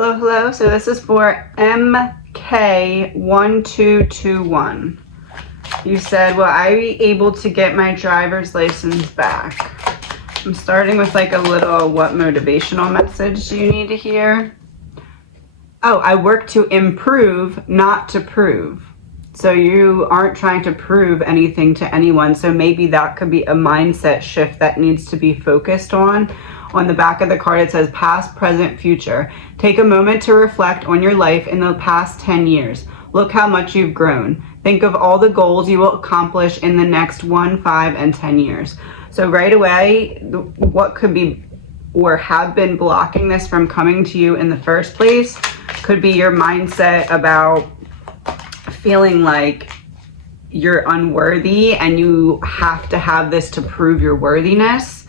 Hello, hello. So this is for MK1221. You said, will I be able to get my driver's license back? I'm starting with like a little, what motivational message do you need to hear? Oh, I work to improve, not to prove. So you aren't trying to prove anything to anyone. So maybe that could be a mindset shift that needs to be focused on. On the back of the card, it says past, present, future. Take a moment to reflect on your life in the past 10 years. Look how much you've grown. Think of all the goals you will accomplish in the next 1, 5, and 10 years. So right away, what could be or have been blocking this from coming to you in the first place could be your mindset about feeling like you're unworthy and you have to have this to prove your worthiness,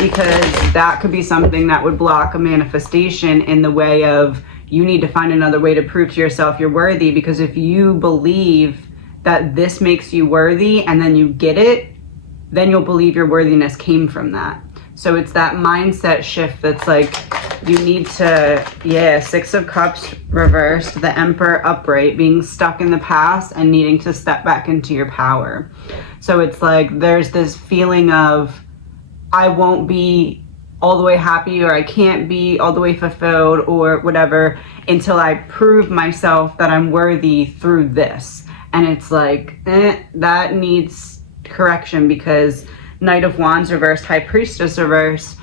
because that could be something that would block a manifestation in the way of you need to find another way to prove to yourself you're worthy. Because if you believe that this makes you worthy and then you get it, then you'll believe your worthiness came from that. So it's that mindset shift that's like you need to, Six of Cups reversed, the Emperor upright, being stuck in the past and needing to step back into your power. So it's like there's this feeling of I won't be all the way happy, or I can't be all the way fulfilled or whatever until I prove myself that I'm worthy through this. And it's like, that needs correction, because Knight of Wands reversed, High Priestess reversed,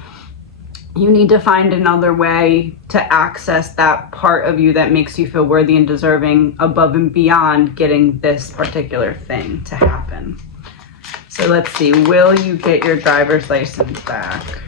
you need to find another way to access that part of you that makes you feel worthy and deserving above and beyond getting this particular thing to happen. So let's see, will you get your driver's license back?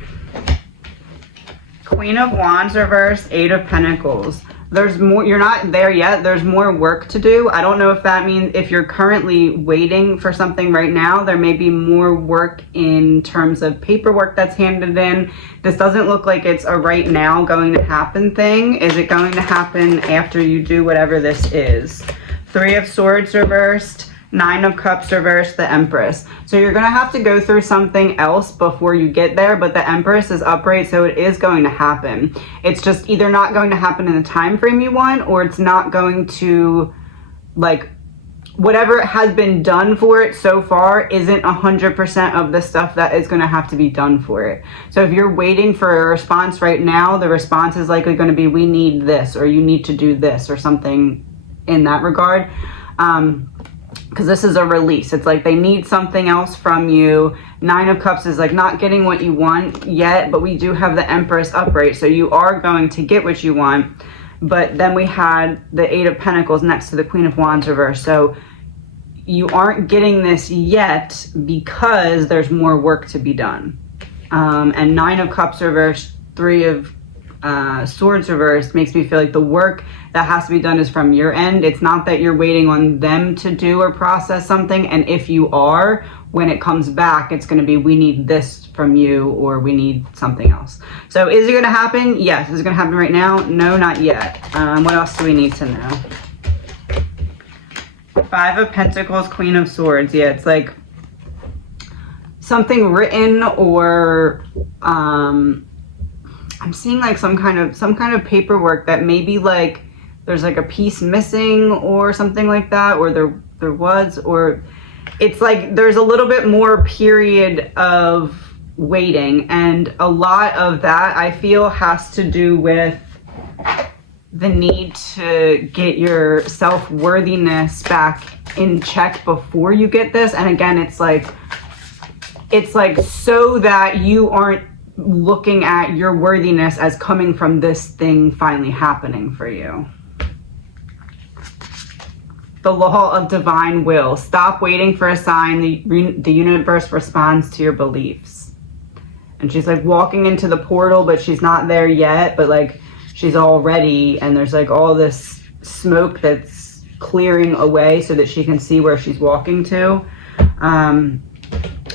Queen of Wands reversed, Eight of Pentacles. There's more, you're not there yet. There's more work to do. I don't know if that means if you're currently waiting for something right now, there may be more work in terms of paperwork that's handed in. This doesn't look like it's a right now going to happen thing. Is it going to happen after you do whatever this is? Three of Swords reversed, Nine of Cups reversed, the Empress. So you're going to have to go through something else before you get there, but the Empress is upright, so it is going to happen. It's just either not going to happen in the time frame you want, or it's not going to, like, whatever has been done for it so far isn't 100% of the stuff that is going to have to be done for it. So if you're waiting for a response right now, the response is likely going to be, we need this, or you need to do this, or something in that regard. Because this is a release. It's like they need something else from you. Nine of Cups is like not getting what you want yet, but we do have the Empress upright, so you are going to get what you want. But then we had the Eight of Pentacles next to the Queen of Wands reverse. So you aren't getting this yet because there's more work to be done. And Nine of Cups reversed, Three of Swords reversed makes me feel like the work that has to be done is from your end. It's not that you're waiting on them to do or process something. And if you are, when it comes back, it's going to be, we need this from you, or we need something else. So is it going to happen? Yes. Is it going to happen right now? No, not yet. What else do we need to know? Five of Pentacles, Queen of Swords. Yeah, it's like something written, or I'm seeing like some kind of paperwork that maybe like there's like a piece missing or something like that, or there was, or it's like there's a little bit more period of waiting. And a lot of that I feel has to do with the need to get your self-worthiness back in check before you get this. And again, it's like so that you aren't looking at your worthiness as coming from this thing finally happening for you. The law of divine will. Stop waiting for a sign. The universe responds to your beliefs. And she's like walking into the portal, but she's not there yet, but like she's all ready, and there's like all this smoke that's clearing away so that she can see where she's walking to.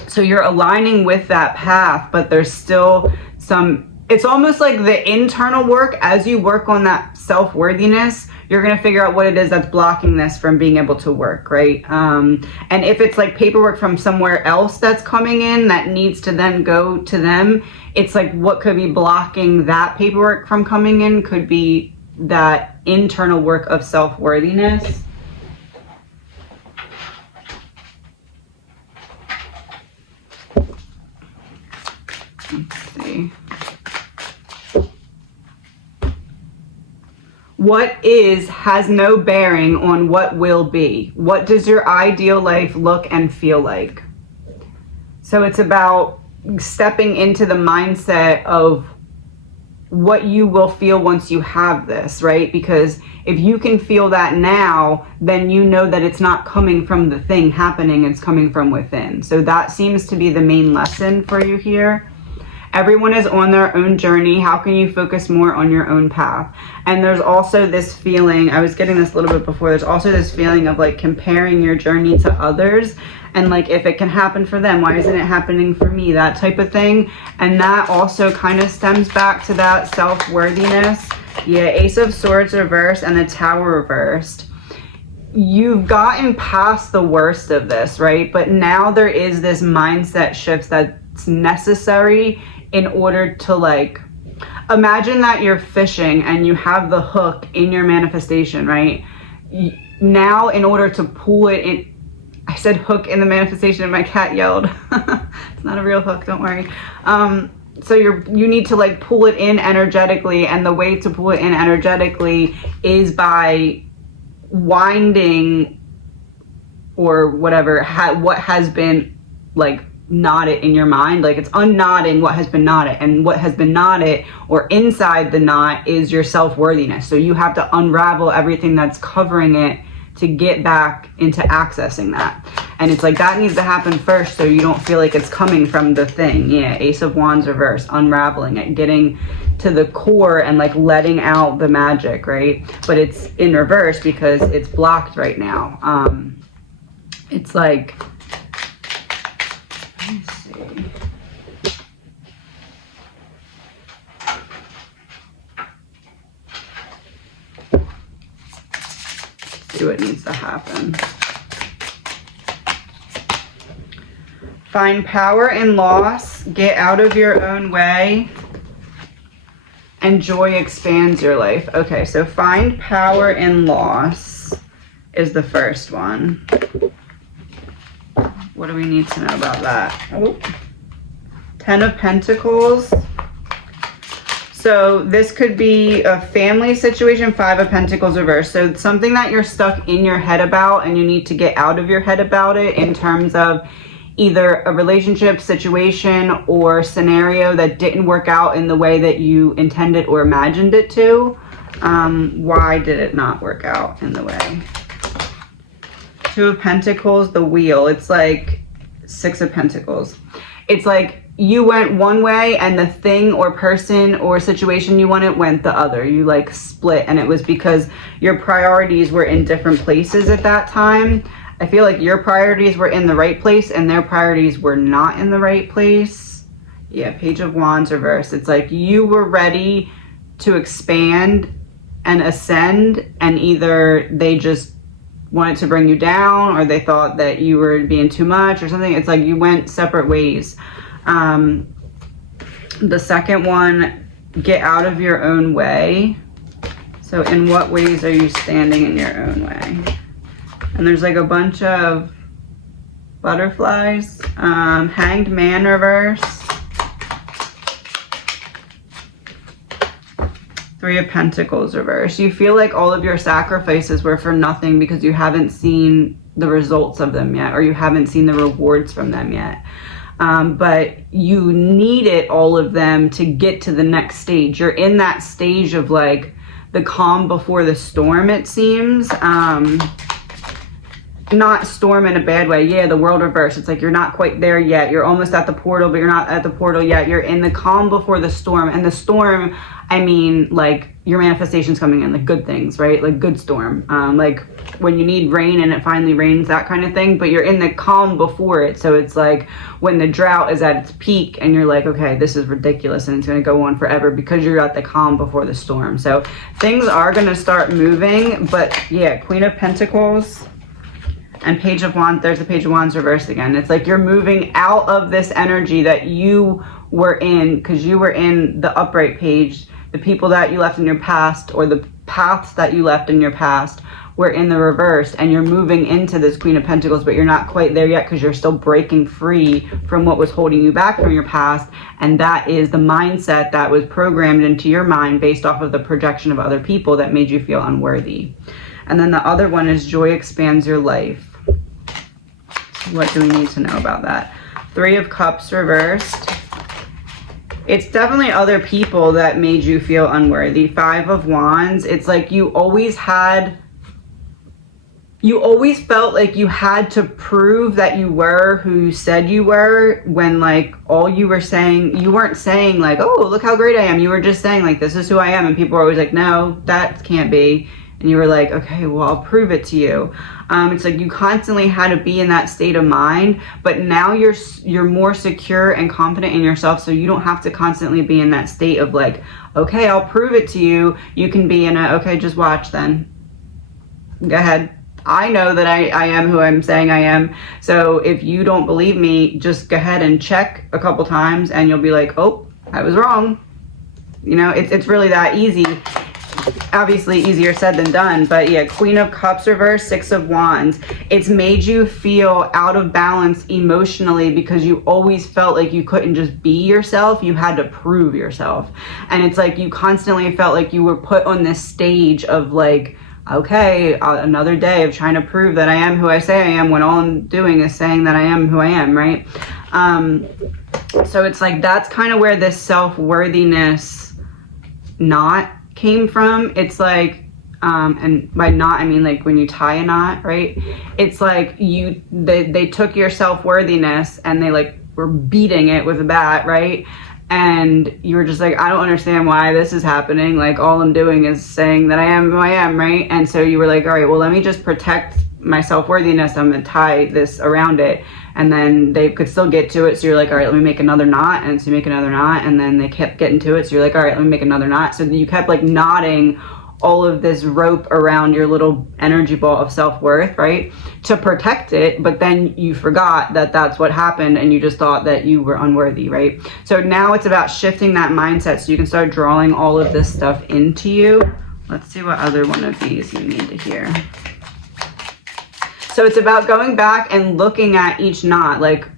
So you're aligning with that path, but there's still some, it's almost like the internal work. As you work on that self-worthiness, you're going to figure out what it is that's blocking this from being able to work, right? And if it's like paperwork from somewhere else that's coming in that needs to then go to them, it's like what could be blocking that paperwork from coming in could be that internal work of self-worthiness. Let's see. What is has no bearing on what will be. What does your ideal life look and feel like? So it's about stepping into the mindset of what you will feel once you have this, right? Because if you can feel that now, then you know that it's not coming from the thing happening, it's coming from within. So that seems to be the main lesson for you here. Everyone is on their own journey. How can you focus more on your own path? And there's also this feeling, I was getting this a little bit before, there's also this feeling of like comparing your journey to others. And like, if it can happen for them, why isn't it happening for me? That type of thing. And that also kind of stems back to that self-worthiness. Yeah, Ace of Swords reversed and the Tower reversed. You've gotten past the worst of this, right? But now there is this mindset shift that's necessary in order to, like, imagine that you're fishing and you have the hook in your manifestation, right? Now, in order to pull it in, I said hook in the manifestation and my cat yelled. It's not a real hook, don't worry. So you need to like pull it in energetically, and the way to pull it in energetically is by winding or whatever, what has been like knotted in your mind. Like, it's unknotting what has been knotted, and what has been knotted or inside the knot is your self-worthiness. So you have to unravel everything that's covering it to get back into accessing that. And it's like that needs to happen first, so you don't feel like it's coming from the thing. Yeah, Ace of Wands reversed, unraveling it, getting to the core and like letting out the magic, right? But it's in reverse because it's blocked right now. It's like, let me see. See what needs to happen. Find power in loss, get out of your own way, and joy expands your life. Okay, so find power in loss is the first one. What do we need to know about that? Oh, 10 of Pentacles. So this could be a family situation, 5 of Pentacles reversed. So something that you're stuck in your head about and you need to get out of your head about it, in terms of either a relationship situation or scenario that didn't work out in the way that you intended or imagined it to. Why did it not work out in the way? 2 of Pentacles, the Wheel. It's like 6 of Pentacles. It's like you went one way and the thing or person or situation you wanted went the other. You like split, and it was because your priorities were in different places at that time. I feel like your priorities were in the right place and their priorities were not in the right place. Yeah, Page of Wands reversed. It's like you were ready to expand and ascend, and either they just wanted to bring you down or they thought that you were being too much or something. It's like you went separate ways. The second one, get out of your own way. So in what ways are you standing in your own way? And there's like a bunch of butterflies. Hanged Man reverse. 3 of Pentacles reverse. You feel like all of your sacrifices were for nothing because you haven't seen the results of them yet, or you haven't seen the rewards from them yet. But you needed all of them to get to the next stage. You're in that stage of like the calm before the storm, it seems. Not storm in a bad way. Yeah, the world reverse. It's like you're not quite there yet. You're almost at the portal, but you're not at the portal yet. You're in the calm before the storm. And the storm, I mean, like your manifestation's coming in, like good things, right? Like good storm. Like when you need rain and it finally rains, that kind of thing. But you're in the calm before it. So it's like when the drought is at its peak and you're like, okay, this is ridiculous and it's going to go on forever, because you're at the calm before the storm. So things are going to start moving. But yeah, Queen of Pentacles and Page of Wands. There's the Page of Wands reversed again. It's like you're moving out of this energy that you were in, because you were in the upright page, the people that you left in your past, or the paths that you left in your past were in the reverse, and you're moving into this Queen of Pentacles, but you're not quite there yet because you're still breaking free from what was holding you back from your past. And that is the mindset that was programmed into your mind based off of the projection of other people that made you feel unworthy. And then the other one is joy expands your life. So what do we need to know about that? 3 of Cups reversed. It's definitely other people that made you feel unworthy. 5 of Wands. It's like you always felt like you had to prove that you were who you said you were, when like all you were saying, you weren't saying like, oh, look how great I am. You were just saying like, this is who I am. And people were always like, no, that can't be. And you were like, okay, well, I'll prove it to you. It's like you constantly had to be in that state of mind, but now you're more secure and confident in yourself, so you don't have to constantly be in that state of like, okay, I'll prove it to you. You can be in a, okay, just watch then. Go ahead. I know that I am who I'm saying I am. So if you don't believe me, just go ahead and check a couple times and you'll be like, oh, I was wrong. You know, it's really that easy. Obviously easier said than done, but yeah, Queen of Cups reversed, 6 of Wands. It's made you feel out of balance emotionally because you always felt like you couldn't just be yourself. You had to prove yourself. And it's like you constantly felt like you were put on this stage of like, okay, another day of trying to prove that I am who I say I am, when all I'm doing is saying that I am who I am, right? So it's like that's kind of where this self-worthiness knot came from. It's like, and by knot I mean like when you tie a knot, right? It's like they took your self-worthiness and they like were beating it with a bat, right? And you were just like, I don't understand why this is happening. Like, all I'm doing is saying that I am who I am, right? And so you were like, all right, well, let me just protect my self-worthiness. I'm going to tie this around it. And then they could still get to it. So you're like, all right, let me make another knot. And so you make another knot. And then they kept getting to it. So you're like, all right, let me make another knot. So you kept like knotting all of this rope around your little energy ball of self-worth, right, to protect it. But then you forgot that that's what happened, and you just thought that you were unworthy, right? So now it's about shifting that mindset so you can start drawing all of this stuff into you. Let's see what other one of these you need to hear. So it's about going back and looking at each knot, like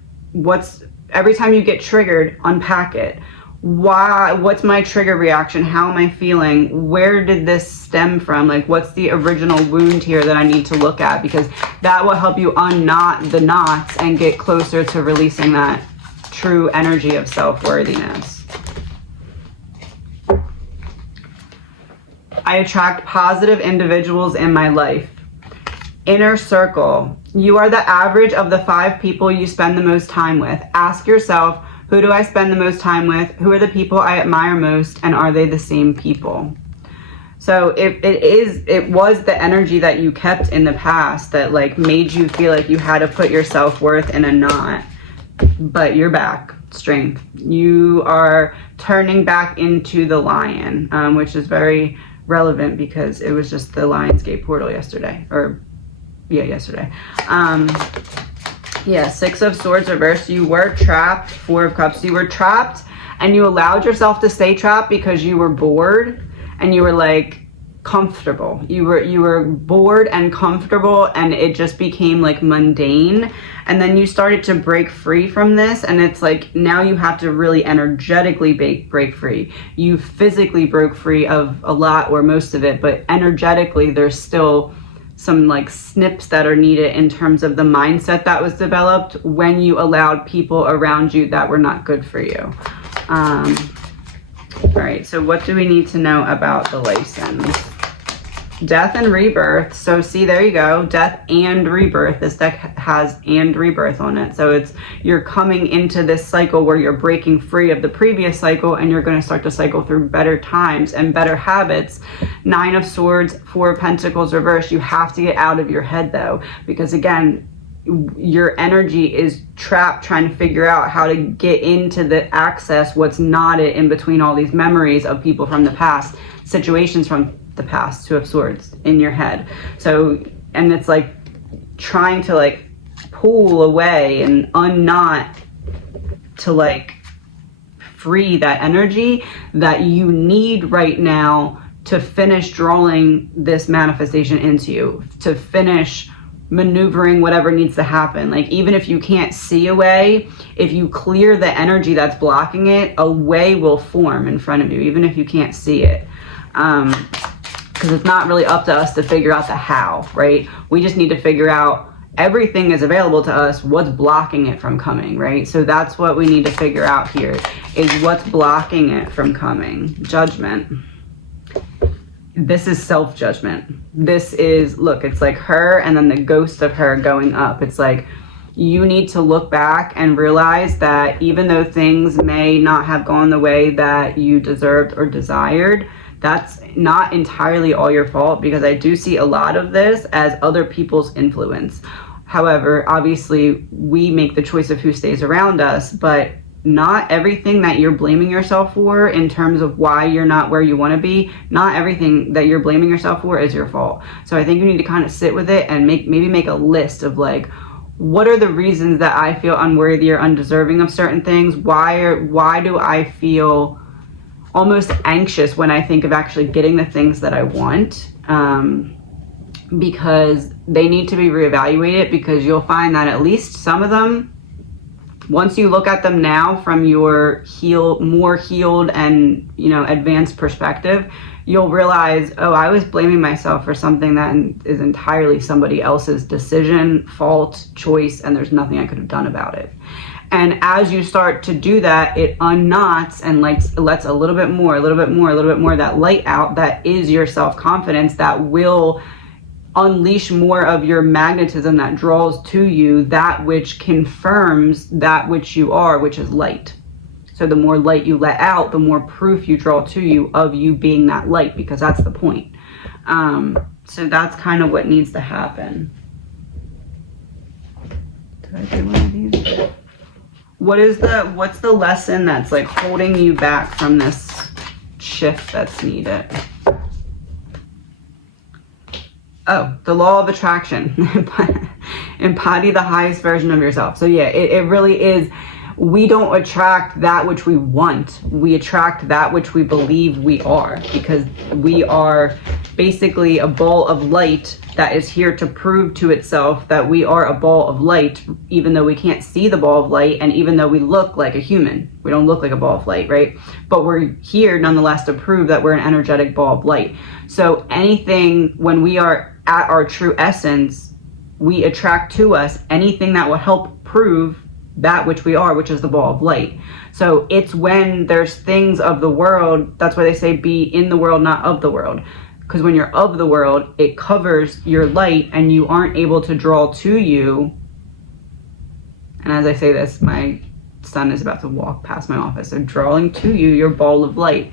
every time you get triggered, unpack it. Why? What's my trigger reaction? How am I feeling? Where did this stem from? Like, what's the original wound here that I need to look at? Because that will help you unknot the knots and get closer to releasing that true energy of self-worthiness. I attract positive individuals in my life. Inner circle. You are the average of the 5 people you spend the most time with. Ask yourself, who do I spend the most time with? Who are the people I admire most? And are they the same people? So it was the energy that you kept in the past that like made you feel like you had to put your self-worth in a knot. But you're back. Strength. You are turning back into the lion, which is very relevant because it was just the Lionsgate portal yesterday. Yesterday. Yeah, 6 of Swords reversed. You were trapped. 4 of Cups. You were trapped and you allowed yourself to stay trapped because you were bored and you were like comfortable. You were bored and comfortable, and it just became like mundane. And then you started to break free from this, and it's like now you have to really energetically break free. You physically broke free of a lot or most of it, but energetically there's still some like snips that are needed in terms of the mindset that was developed when you allowed people around you that were not good for you. All right, so what do we need to know about the license? Death and rebirth. So see, there you go, death and rebirth. This deck has and rebirth on it. So it's you're coming into this cycle where you're breaking free of the previous cycle, and you're going to start to cycle through better times and better habits. 9 of Swords, 4 of Pentacles reversed. You have to get out of your head though, because again, your energy is trapped trying to figure out how to get into the access what's knotted in between all these memories of people from the past, situations from the past, 2 of Swords in your head. So, and it's like trying to like pull away and unknot to like free that energy that you need right now to finish drawing this manifestation into you, to finish maneuvering whatever needs to happen. Like, even if you can't see a way, if you clear the energy that's blocking it, a way will form in front of you, even if you can't see it. Because it's not really up to us to figure out the how, right? We just need to figure out everything is available to us, what's blocking it from coming, right? So that's what we need to figure out here, is what's blocking it from coming. Judgment. This is self-judgment. This is, look, it's like her and then the ghost of her going up. It's like, you need to look back and realize that even though things may not have gone the way that you deserved or desired, that's not entirely all your fault, because I do see a lot of this as other people's influence. However, obviously we make the choice of who stays around us, but not everything that you're blaming yourself for in terms of why you're not where you want to be, not everything that you're blaming yourself for is your fault. So I think you need to kind of sit with it and maybe make a list of like, what are the reasons that I feel unworthy or undeserving of certain things? Why do I feel almost anxious when I think of actually getting the things that I want? Because they need to be reevaluated, because you'll find that at least some of them, once you look at them now from your more healed and, you know, advanced perspective, you'll realize, oh, I was blaming myself for something that is entirely somebody else's decision, fault, choice, and there's nothing I could have done about it. And as you start to do that, it unknots and lets a little bit more that light out that is your self-confidence, that will unleash more of your magnetism, that draws to you that which confirms that which you are, which is light. So the more light you let out, the more proof you draw to you of you being that light, because that's the point. So that's kind of what needs to happen. Did I do one of these? What's the lesson that's like holding you back from this shift that's needed? Oh, the law of attraction. Embody the highest version of yourself. So yeah, it really is. We don't attract that which we want. We attract that which we believe we are, because we are basically a ball of light that is here to prove to itself that we are a ball of light, even though we can't see the ball of light, and even though we look like a human. We don't look like a ball of light, right? But we're here nonetheless to prove that we're an energetic ball of light. So anything, when we are at our true essence, we attract to us anything that will help prove that which we are, which is the ball of light. So it's when there's things of the world, that's why they say be in the world, not of the world. Because when you're of the world, it covers your light and you aren't able to draw to you. And as I say this, my son is about to walk past my office. So drawing to you your ball of light.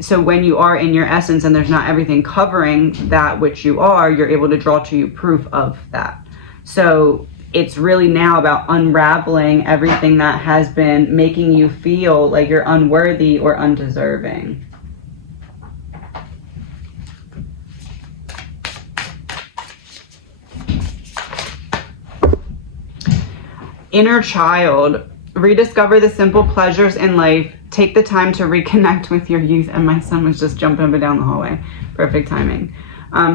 So when you are in your essence and there's not everything covering that which you are, you're able to draw to you proof of that. So it's really now about unraveling everything that has been making you feel like you're unworthy or undeserving. Inner child, rediscover the simple pleasures in life. Take the time to reconnect with your youth. And my son was just jumping up and down the hallway. Perfect timing.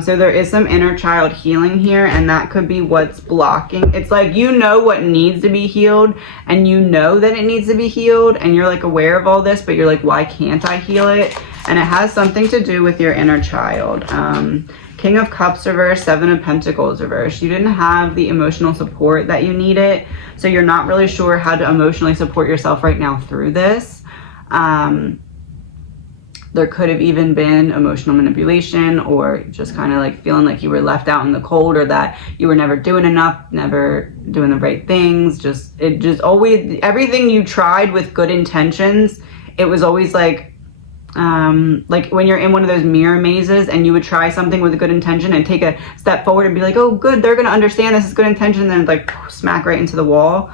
So there is some inner child healing here, and that could be what's blocking. It's like, you know what needs to be healed, and you know that it needs to be healed, and you're like aware of all this, but you're like, why can't I heal it? And it has something to do with your inner child. King of Cups reverse, Seven of Pentacles reverse. You didn't have the emotional support that you needed, so you're not really sure how to emotionally support yourself right now through this. There could have even been emotional manipulation, or just kind of like feeling like you were left out in the cold, or that you were never doing enough, never doing the right things. It just always, everything you tried with good intentions, it was always like when you're in one of those mirror mazes and you would try something with a good intention and take a step forward and be like, oh good, they're going to understand this is good intention, and then like smack right into the wall.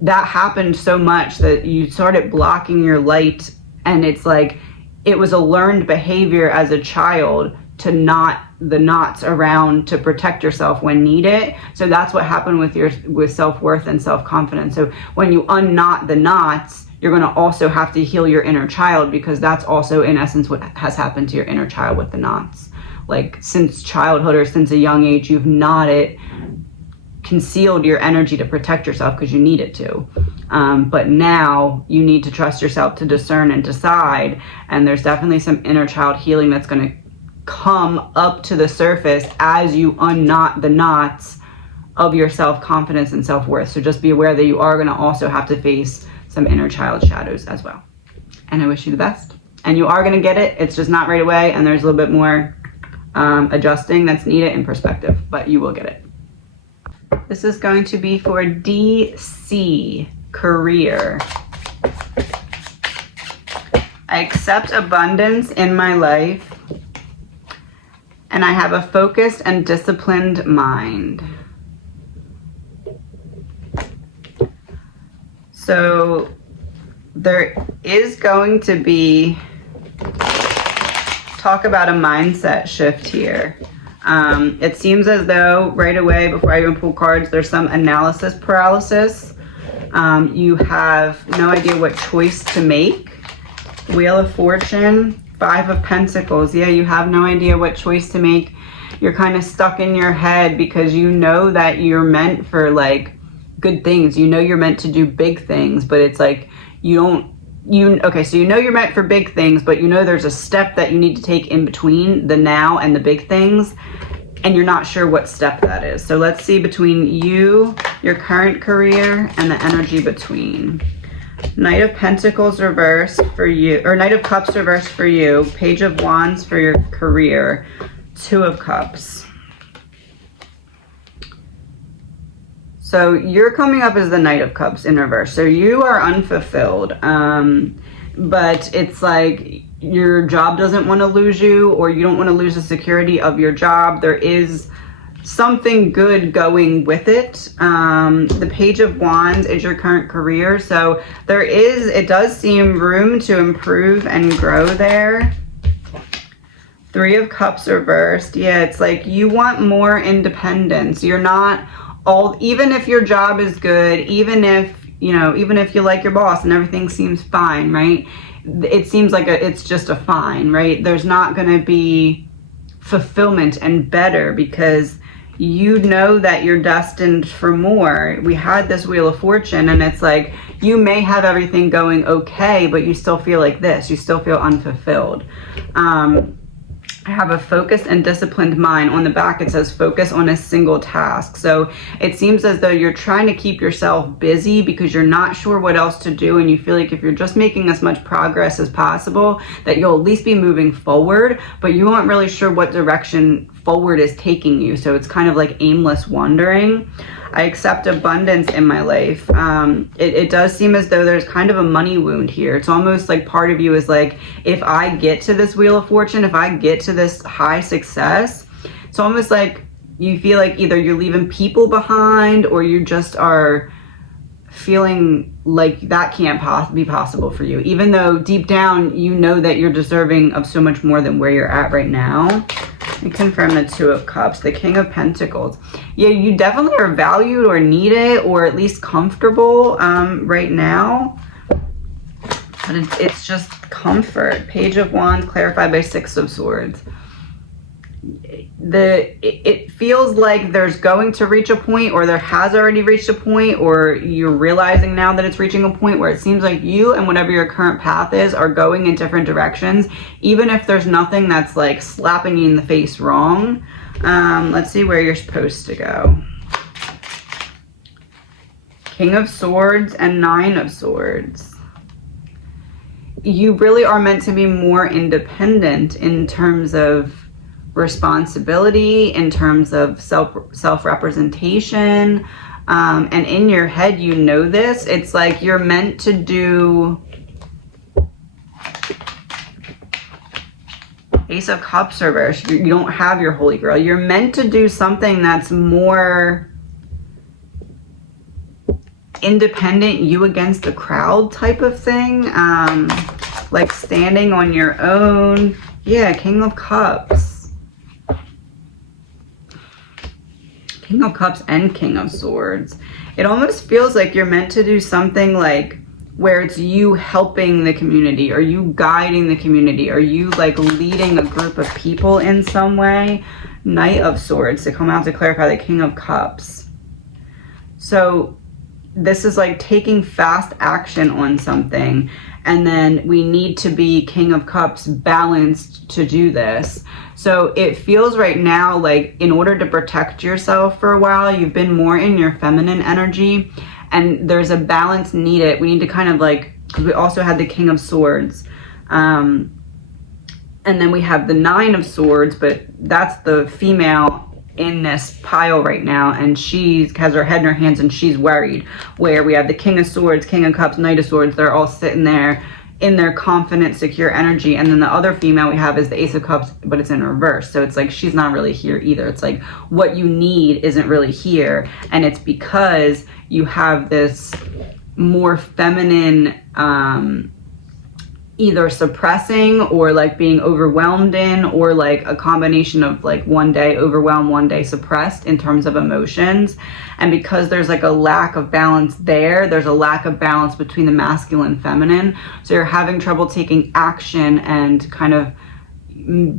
That happened so much that you started blocking your light, and it's like, it was a learned behavior as a child to knot the knots around to protect yourself when needed. So that's what happened with self-worth and self-confidence. So when you unknot the knots, you're going to also have to heal your inner child, because that's also in essence what has happened to your inner child with the knots. Like since childhood or since a young age, you've knotted, concealed your energy to protect yourself because you need it to. But now you need to trust yourself to discern and decide. And there's definitely some inner child healing that's going to come up to the surface as you unknot the knots of your self-confidence and self-worth. So just be aware that you are going to also have to face some inner child shadows as well. And I wish you the best. And you are going to get it. It's just not right away. And there's a little bit more adjusting that's needed in perspective, but you will get it. This is going to be for DC, career. I accept abundance in my life, and I have a focused and disciplined mind. So there is going to be talk about a mindset shift here. It seems as though right away, before I even pull cards, there's some analysis paralysis. You have no idea what choice to make. Wheel of Fortune, Five of Pentacles. Yeah, you have no idea what choice to make. You're kind of stuck in your head because you know that you're meant for like good things. You know you're meant to do big things, but it's like okay, so you know you're meant for big things, but you know there's a step that you need to take in between the now and the big things, and you're not sure what step that is. So let's see between you, your current career, and the energy between. Knight of Pentacles reversed for you, or Knight of Cups reversed for you, Page of Wands for your career, Two of Cups. So you're coming up as the Knight of Cups in reverse. So you are unfulfilled, but it's like your job doesn't want to lose you, or you don't want to lose the security of your job. There is something good going with it. The Page of Wands is your current career. So it does seem room to improve and grow there. Three of Cups reversed. Yeah, it's like you want more independence. You're not even if your job is good, even if you like your boss and everything seems fine, right? It seems like it's just a fine, right? There's not going to be fulfillment and better, because you know that you're destined for more. We had this Wheel of Fortune, and it's like you may have everything going okay, but you still feel like this. You still feel unfulfilled. I have a focused and disciplined mind. On the back it says focus on a single task. So it seems as though you're trying to keep yourself busy because you're not sure what else to do, and you feel like if you're just making as much progress as possible that you'll at least be moving forward, but you aren't really sure what direction forward is taking you. So it's kind of like aimless wandering. I accept abundance in my life. It does seem as though there's kind of a money wound here. It's almost like part of you is like, if I get to this Wheel of Fortune, if I get to this high success, it's almost like you feel like either you're leaving people behind, or you just are feeling like that can't be possible for you, even though deep down you know that you're deserving of so much more than where you're at right now. And confirm the Two of Cups, the King of Pentacles. Yeah, you definitely are valued or needed, or at least comfortable right now. But it's just comfort. Page of Wands clarified by Six of Swords. It feels like there's going to reach a point, or there has already reached a point, or you're realizing now that it's reaching a point where it seems like you and whatever your current path is are going in different directions, even if there's nothing that's like slapping you in the face wrong. Let's see where you're supposed to go. King of Swords and Nine of Swords. You really are meant to be more independent in terms of responsibility, in terms of self-representation, and in your head you know this. It's like you're meant to do Ace of Cups reverse. You don't have your Holy Grail. You're meant to do something that's more independent, you against the crowd type of thing, like standing on your own. Yeah, King of Cups. King of Cups and King of Swords. It almost feels like you're meant to do something like where it's you helping the community, or you guiding the community, or you like leading a group of people in some way. Knight of Swords to come out to clarify the King of Cups. So this is like taking fast action on something, and then we need to be King of Cups balanced to do this. So it feels right now like in order to protect yourself for a while, you've been more in your feminine energy, and there's a balance needed. We need to kind of like, because we also had the King of Swords, and then we have the Nine of Swords, but that's the female in this pile right now, and she has her head in her hands and she's worried. Where we have the King of Swords, King of Cups, Knight of Swords, they're all sitting there in their confident, secure energy. And then the other female we have is the Ace of Cups, but it's in reverse. So it's like she's not really here either. It's like what you need isn't really here, and it's because you have this more feminine either suppressing or like being overwhelmed in, or like a combination of like one day overwhelmed, one day suppressed in terms of emotions. And because there's like a lack of balance there's a lack of balance between the masculine and feminine. So you're having trouble taking action and kind of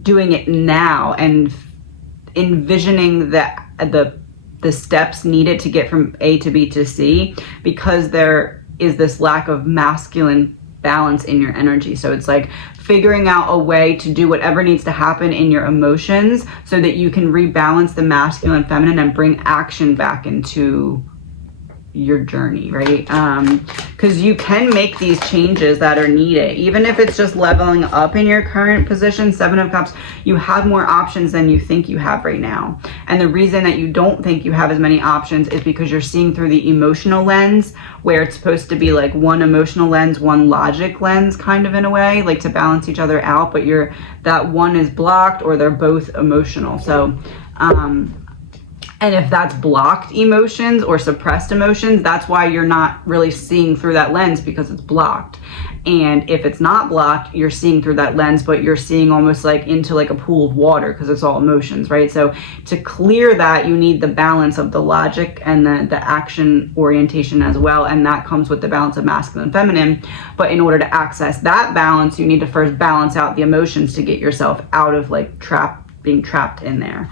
doing it now and envisioning the steps needed to get from A to B to C, because there is this lack of masculine balance in your energy. So it's like figuring out a way to do whatever needs to happen in your emotions so that you can rebalance the masculine and feminine and bring action back into your journey, right? Because you can make these changes that are needed, even if it's just leveling up in your current position. Seven of Cups, you have more options than you think you have right now. And the reason that you don't think you have as many options is because you're seeing through the emotional lens, where it's supposed to be like one emotional lens, one logic lens, kind of in a way, like to balance each other out, but that one is blocked, or they're both emotional. So and if that's blocked emotions or suppressed emotions, that's why you're not really seeing through that lens, because it's blocked. And if it's not blocked, you're seeing through that lens, but you're seeing almost like into like a pool of water, because it's all emotions, right? So to clear that, you need the balance of the logic and the action orientation as well. And that comes with the balance of masculine and feminine. But in order to access that balance, you need to first balance out the emotions to get yourself out of like being trapped in there.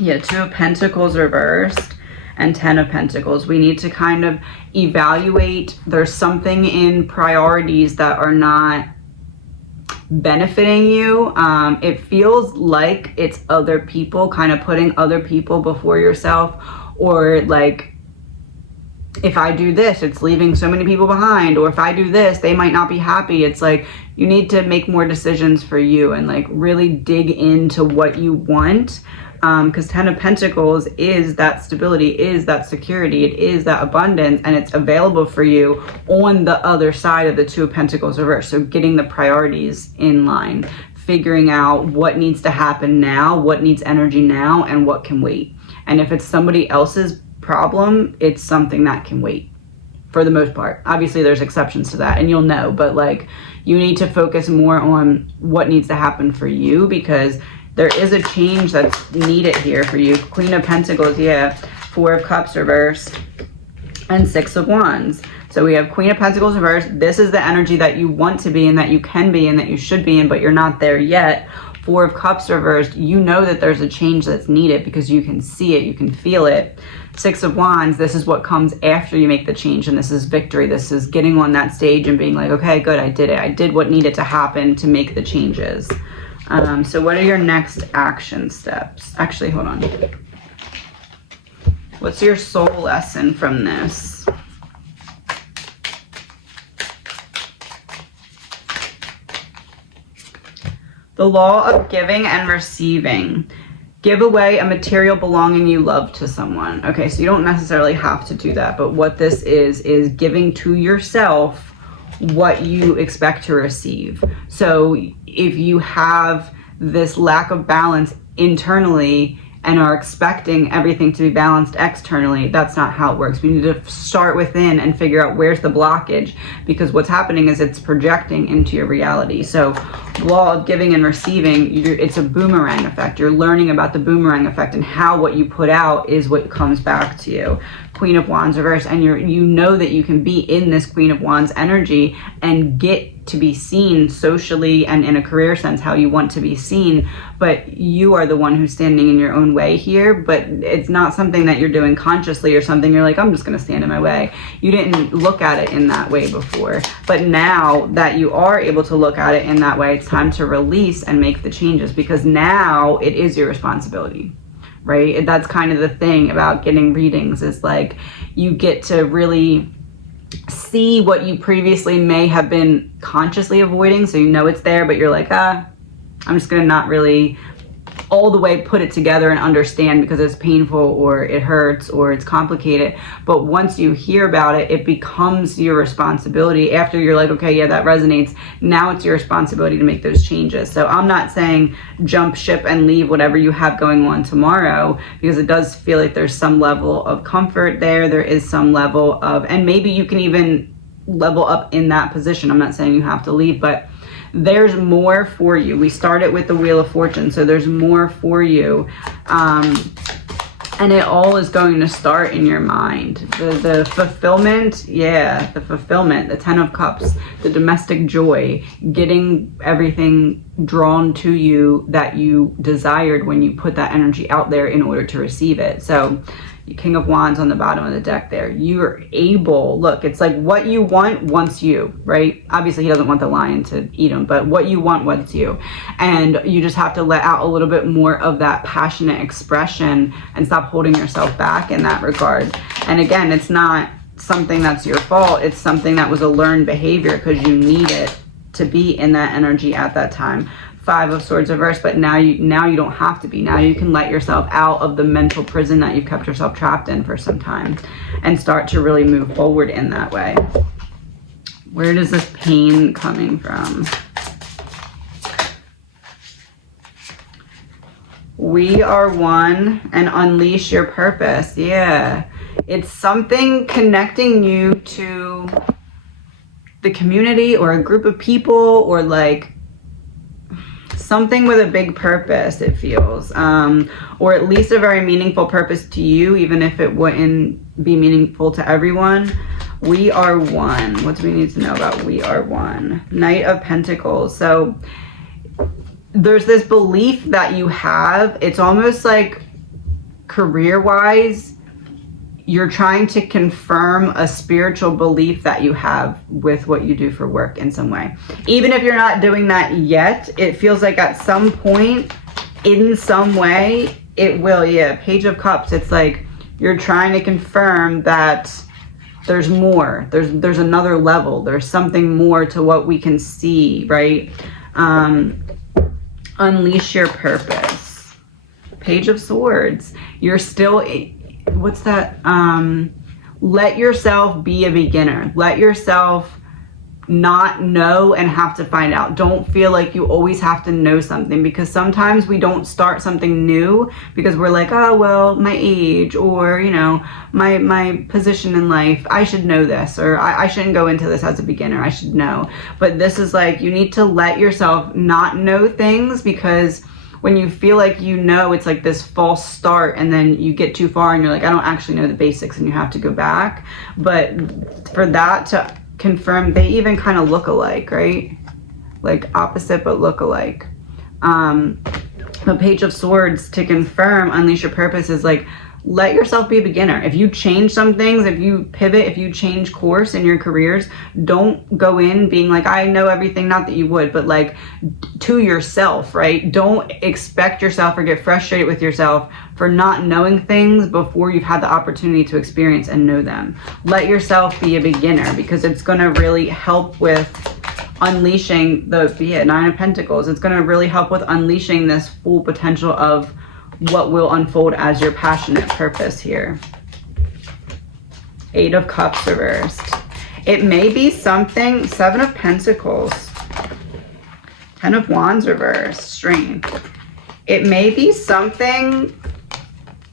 Yeah, Two of Pentacles reversed and Ten of Pentacles. We need to kind of evaluate. There's something in priorities that are not benefiting you. It feels like it's other people, kind of putting other people before yourself, or like, if I do this, it's leaving so many people behind, or if I do this, they might not be happy. It's like you need to make more decisions for you and like really dig into what you want. Because Ten of Pentacles is that stability, is that security, it is that abundance, and it's available for you on the other side of the Two of Pentacles reverse. So getting the priorities in line, figuring out what needs to happen now, what needs energy now, and what can wait. And if it's somebody else's problem, it's something that can wait for the most part. Obviously there's exceptions to that, and you'll know, but like you need to focus more on what needs to happen for you, because there is a change that's needed here for you. Queen of Pentacles, yeah. Four of Cups reversed and Six of Wands. So we have Queen of Pentacles reversed. This is the energy that you want to be in, that you can be in, that you should be in, but you're not there yet. Four of Cups reversed. You know that there's a change that's needed because you can see it, you can feel it. Six of Wands, this is what comes after you make the change, and this is victory. This is getting on that stage and being like, okay, good, I did it. I did what needed to happen to make the changes. So what are your next action steps? Actually, hold on. What's your soul lesson from this? The law of giving and receiving. Give away a material belonging you love to someone. Okay, so you don't necessarily have to do that, but what this is giving to yourself what you expect to receive. So if you have this lack of balance internally and are expecting everything to be balanced externally, that's not how it works. We need to start within and figure out where's the blockage, because what's happening is it's projecting into your reality. So law of giving and receiving, it's a boomerang effect. You're learning about the boomerang effect and how what you put out is what comes back to you. Queen of Wands reverse, and you know that you can be in this Queen of Wands energy and get to be seen socially and in a career sense how you want to be seen, but you are the one who's standing in your own way here. But it's not something that you're doing consciously or something you're like, I'm just going to stand in my way. You didn't look at it in that way before, but now that you are able to look at it in that way, it's time to release and make the changes, because now it is your responsibility. Right? That's kind of the thing about getting readings, is like you get to really see what you previously may have been consciously avoiding. So you know it's there, but you're like, I'm just gonna not really all the way put it together and understand because it's painful or it hurts or it's complicated. But once you hear about it, it becomes your responsibility. After you're like, okay, yeah, that resonates. Now it's your responsibility to make those changes. So I'm not saying jump ship and leave whatever you have going on tomorrow, because it does feel like there's some level of comfort there. There is some level of, and maybe you can even level up in that position. I'm not saying you have to leave, but there's more for you. We started with the Wheel of Fortune, so there's more for you. And it all is going to start in your mind. The fulfillment, yeah, the fulfillment, the 10 of Cups, the domestic joy, getting everything drawn to you that you desired when you put that energy out there in order to receive it. So King of Wands on the bottom of the deck there. You are able, look, it's like what you want wants you, right? Obviously he doesn't want the lion to eat him, but what you want wants you. And you just have to let out a little bit more of that passionate expression and stop holding yourself back in that regard. And again, it's not something that's your fault. It's something that was a learned behavior because you need it to be in that energy at that time. 5 of Swords reversed, but now you don't have to be. Now you can let yourself out of the mental prison that you've kept yourself trapped in for some time and start to really move forward in that way. Where does this pain coming from? We are one and unleash your purpose. Yeah. It's something connecting you to the community or a group of people, or like something with a big purpose, it feels, or at least a very meaningful purpose to you, even if it wouldn't be meaningful to everyone. We are one. What do we need to know about we are one? Knight of Pentacles. So there's this belief that you have. It's almost like career-wise, you're trying to confirm a spiritual belief that you have with what you do for work in some way. Even if you're not doing that yet, it feels like at some point, in some way, it will. Yeah, Page of Cups. It's like you're trying to confirm that there's more. There's another level. There's something more to what we can see, right? Unleash your purpose. Page of Swords. You're still... What's that? Let yourself be a beginner. Let yourself not know and have to find out. Don't feel like you always have to know something, because sometimes we don't start something new because we're like, oh, well, my age, or, you know, my position in life, I should know this, or I shouldn't go into this as a beginner. I should know. But this is like, you need to let yourself not know things, because when you feel like you know, it's like this false start, and then you get too far and you're like, I don't actually know the basics, and you have to go back. But for that to confirm, they even kind of look alike, right? Like opposite but look alike. The Page of Swords, to confirm unleash your purpose, is like, let yourself be a beginner. If you change some things, if you pivot, if you change course in your careers, don't go in being like, I know everything. Not that you would, but like to yourself, right? Don't expect yourself or get frustrated with yourself for not knowing things before you've had the opportunity to experience and know them. Let yourself be a beginner, because it's going to really help with unleashing the 9 of Pentacles. It's going to really help with unleashing this full potential of what will unfold as your passionate purpose here. 8 of Cups reversed. It may be something, 7 of Pentacles, 10 of Wands reversed, Strength. It may be something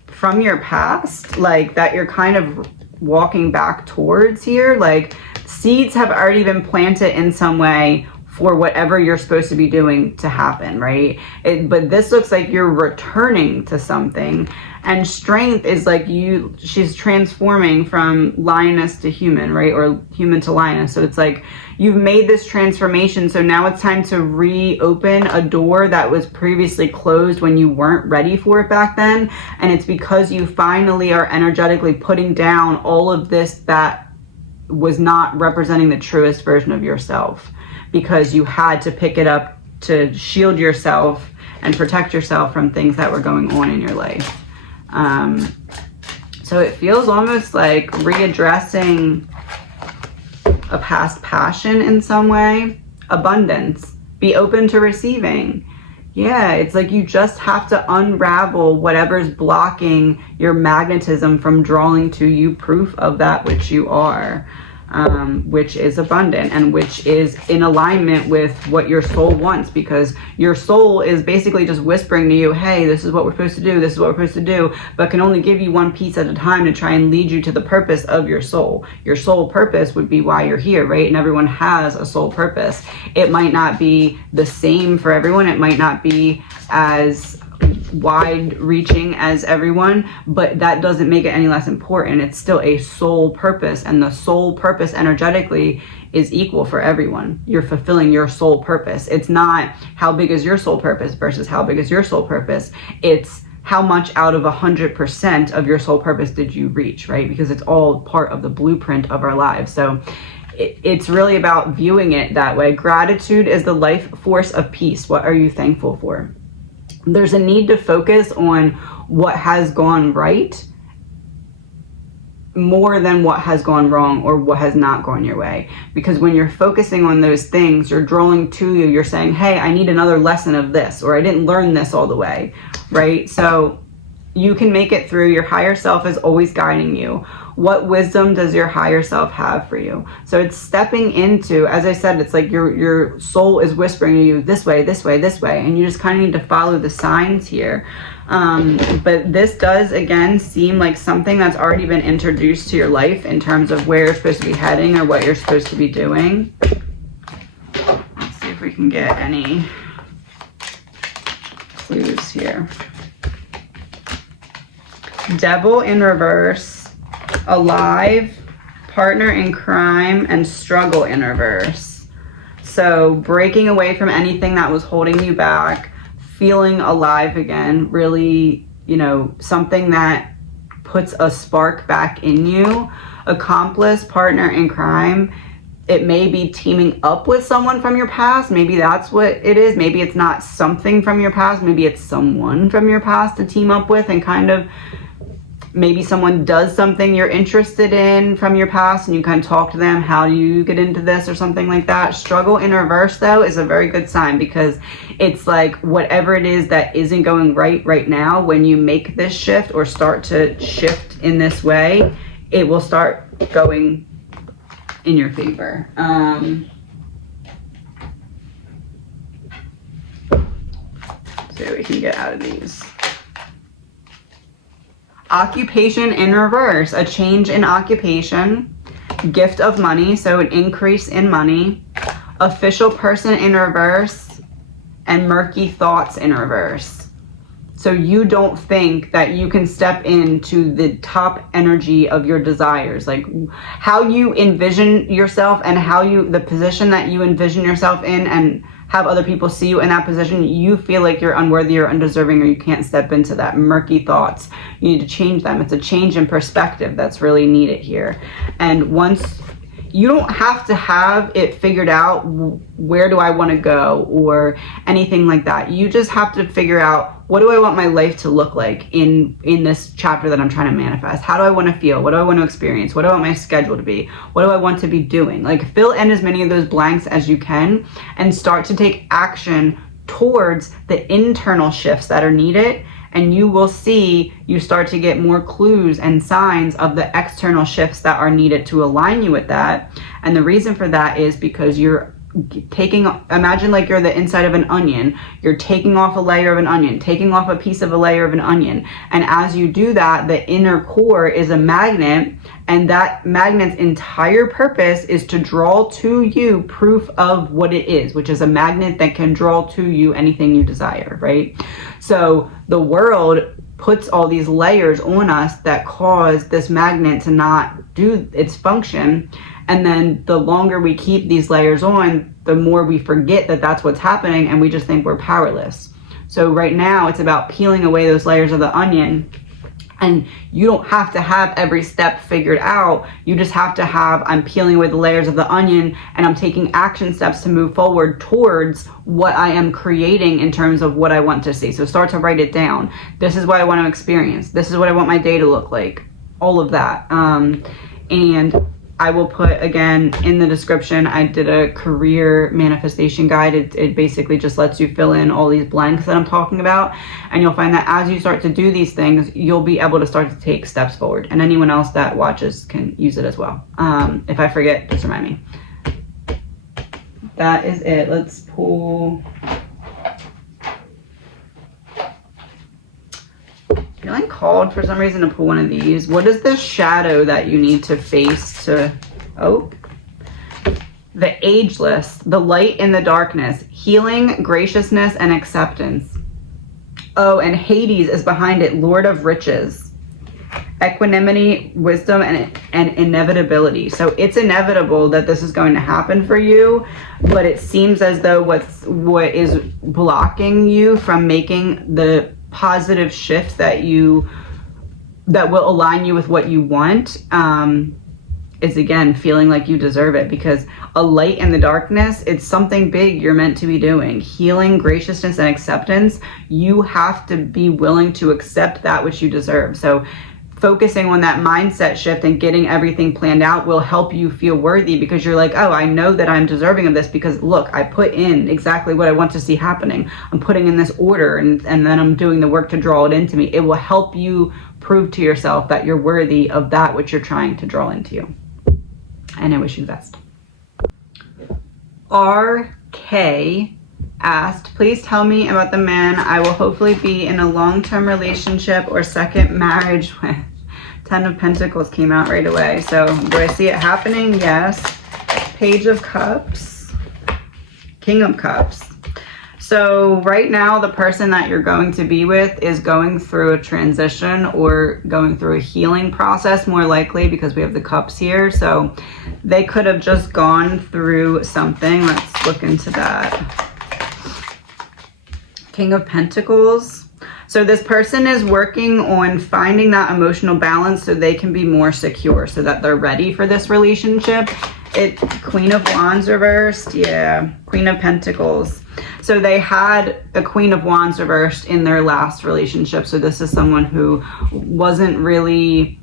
from your past, like that you're kind of walking back towards here. Like seeds have already been planted in some way for whatever you're supposed to be doing to happen, right? But this looks like you're returning to something. And strength is like she's transforming from lioness to human, right? Or human to lioness. So it's like you've made this transformation. So now it's time to reopen a door that was previously closed when you weren't ready for it back then. And it's because you finally are energetically putting down all of this that was not representing the truest version of yourself, because you had to pick it up to shield yourself and protect yourself from things that were going on in your life. So it feels almost like readdressing a past passion in some way. Abundance. Be open to receiving. Yeah, it's like you just have to unravel whatever's blocking your magnetism from drawing to you proof of that which you are. Which is abundant and which is in alignment with what your soul wants, because your soul is basically just whispering to you, hey, this is what we're supposed to do, this is what we're supposed to do, but can only give you one piece at a time to try and lead you to the purpose of your soul. Your soul purpose would be why you're here, right? And everyone has a soul purpose. It might not be the same for everyone. It might not be as wide reaching as everyone, but that doesn't make it any less important. It's still a soul purpose, and the soul purpose energetically is equal for everyone. You're fulfilling your soul purpose. It's not how big is your soul purpose versus how big is your soul purpose. It's how much out of 100% of your soul purpose did you reach, right? Because it's all part of the blueprint of our lives. So it's really about viewing it that way. Gratitude is the life force of peace. What are you thankful for? There's a need to focus on what has gone right more than what has gone wrong or what has not gone your way. Because when you're focusing on those things, you're drawing to you, you're saying, hey, I need another lesson of this, or I didn't learn this all the way, right? So you can make it through. Your higher self is always guiding you. What wisdom does your higher self have for you? So it's stepping into, as I said, it's like your soul is whispering to you this way, this way, this way, and you just kind of need to follow the signs here. But this does, again, seem like something that's already been introduced to your life in terms of where you're supposed to be heading or what you're supposed to be doing. Let's see if we can get any clues here. Devil in reverse. Alive, partner in crime, and struggle in reverse. So breaking away from anything that was holding you back, feeling alive again, really, something that puts a spark back in you. Accomplice, partner in crime. It may be teaming up with someone from your past. Maybe that's what it is. Maybe it's not something from your past. Maybe it's someone from your past to team up with, and kind of maybe someone does something you're interested in from your past and you kind of talk to them, how do you get into this or something like that. Struggle in reverse, though, is a very good sign, because it's like whatever it is that isn't going right now, when you make this shift or start to shift in this way, it will start going in your favor. So we can get out of these. Occupation in reverse, a change in occupation. Gift of money, so an increase in money. Official person in reverse, and murky thoughts in reverse. So you don't think that you can step into the top energy of your desires, like how you envision yourself and the position that you envision yourself in, and have other people see you in that position. You feel like you're unworthy or undeserving, or you can't step into that. Murky thoughts, you need to change them. It's a change in perspective that's really needed here. And once you don't have to have it figured out, where do I want to go or anything like that. You just have to figure out, what do I want my life to look like in this chapter that I'm trying to manifest? How do I want to feel? What do I want to experience? What do I want my schedule to be? What do I want to be doing? Like, fill in as many of those blanks as you can and start to take action towards the internal shifts that are needed. And you will see, you start to get more clues and signs of the external shifts that are needed to align you with that. And the reason for that is because you're imagine like you're the inside of an onion. You're taking off a layer of an onion, taking off a piece of a layer of an onion. And as you do that, the inner core is a magnet, and that magnet's entire purpose is to draw to you proof of what it is, which is a magnet that can draw to you anything you desire, right? So the world puts all these layers on us that cause this magnet to not do its function. And then the longer we keep these layers on, the more we forget that that's what's happening, and we just think we're powerless. So right now it's about peeling away those layers of the onion. And you don't have to have every step figured out. You just have to have, I'm peeling away the layers of the onion, and I'm taking action steps to move forward towards what I am creating in terms of what I want to see. So start to write it down. This is what I want to experience. This is what I want my day to look like. All of that. And I will put, again, in the description, I did a career manifestation guide. It basically just lets you fill in all these blanks that I'm talking about. And you'll find that as you start to do these things, you'll be able to start to take steps forward. And anyone else that watches can use it as well. If I forget, just remind me. That is it. Let's pull. Feeling called for some reason to pull one of these. What is the shadow that you need to face to, the ageless, the light in the darkness, healing, graciousness, and acceptance. Oh, and Hades is behind it, Lord of riches, equanimity, wisdom, and inevitability. So it's inevitable that this is going to happen for you, but it seems as though what is blocking you from making the positive shift that will align you with what you want is, again, feeling like you deserve it. Because a light in the darkness, it's something big you're meant to be doing. Healing, graciousness, and acceptance. You have to be willing to accept that which you deserve. So focusing on that mindset shift and getting everything planned out will help you feel worthy, because you're like, oh, I know that I'm deserving of this because look, I put in exactly what I want to see happening. I'm putting in this order, and then I'm doing the work to draw it into me. It will help you prove to yourself that you're worthy of that which you're trying to draw into you. And I wish you the best. RK asked, please tell me about the man I will hopefully be in a long-term relationship or second marriage with. 10 of Pentacles came out right away. So do I see it happening? Yes. Page of Cups. King of Cups. So right now, the person that you're going to be with is going through a transition or going through a healing process, more likely, because we have the cups here. So they could have just gone through something. Let's look into that. King of Pentacles. So this person is working on finding that emotional balance so they can be more secure, so that they're ready for this relationship. Queen of Wands reversed. Yeah, Queen of Pentacles. So they had a Queen of Wands reversed in their last relationship. So this is someone who wasn't really...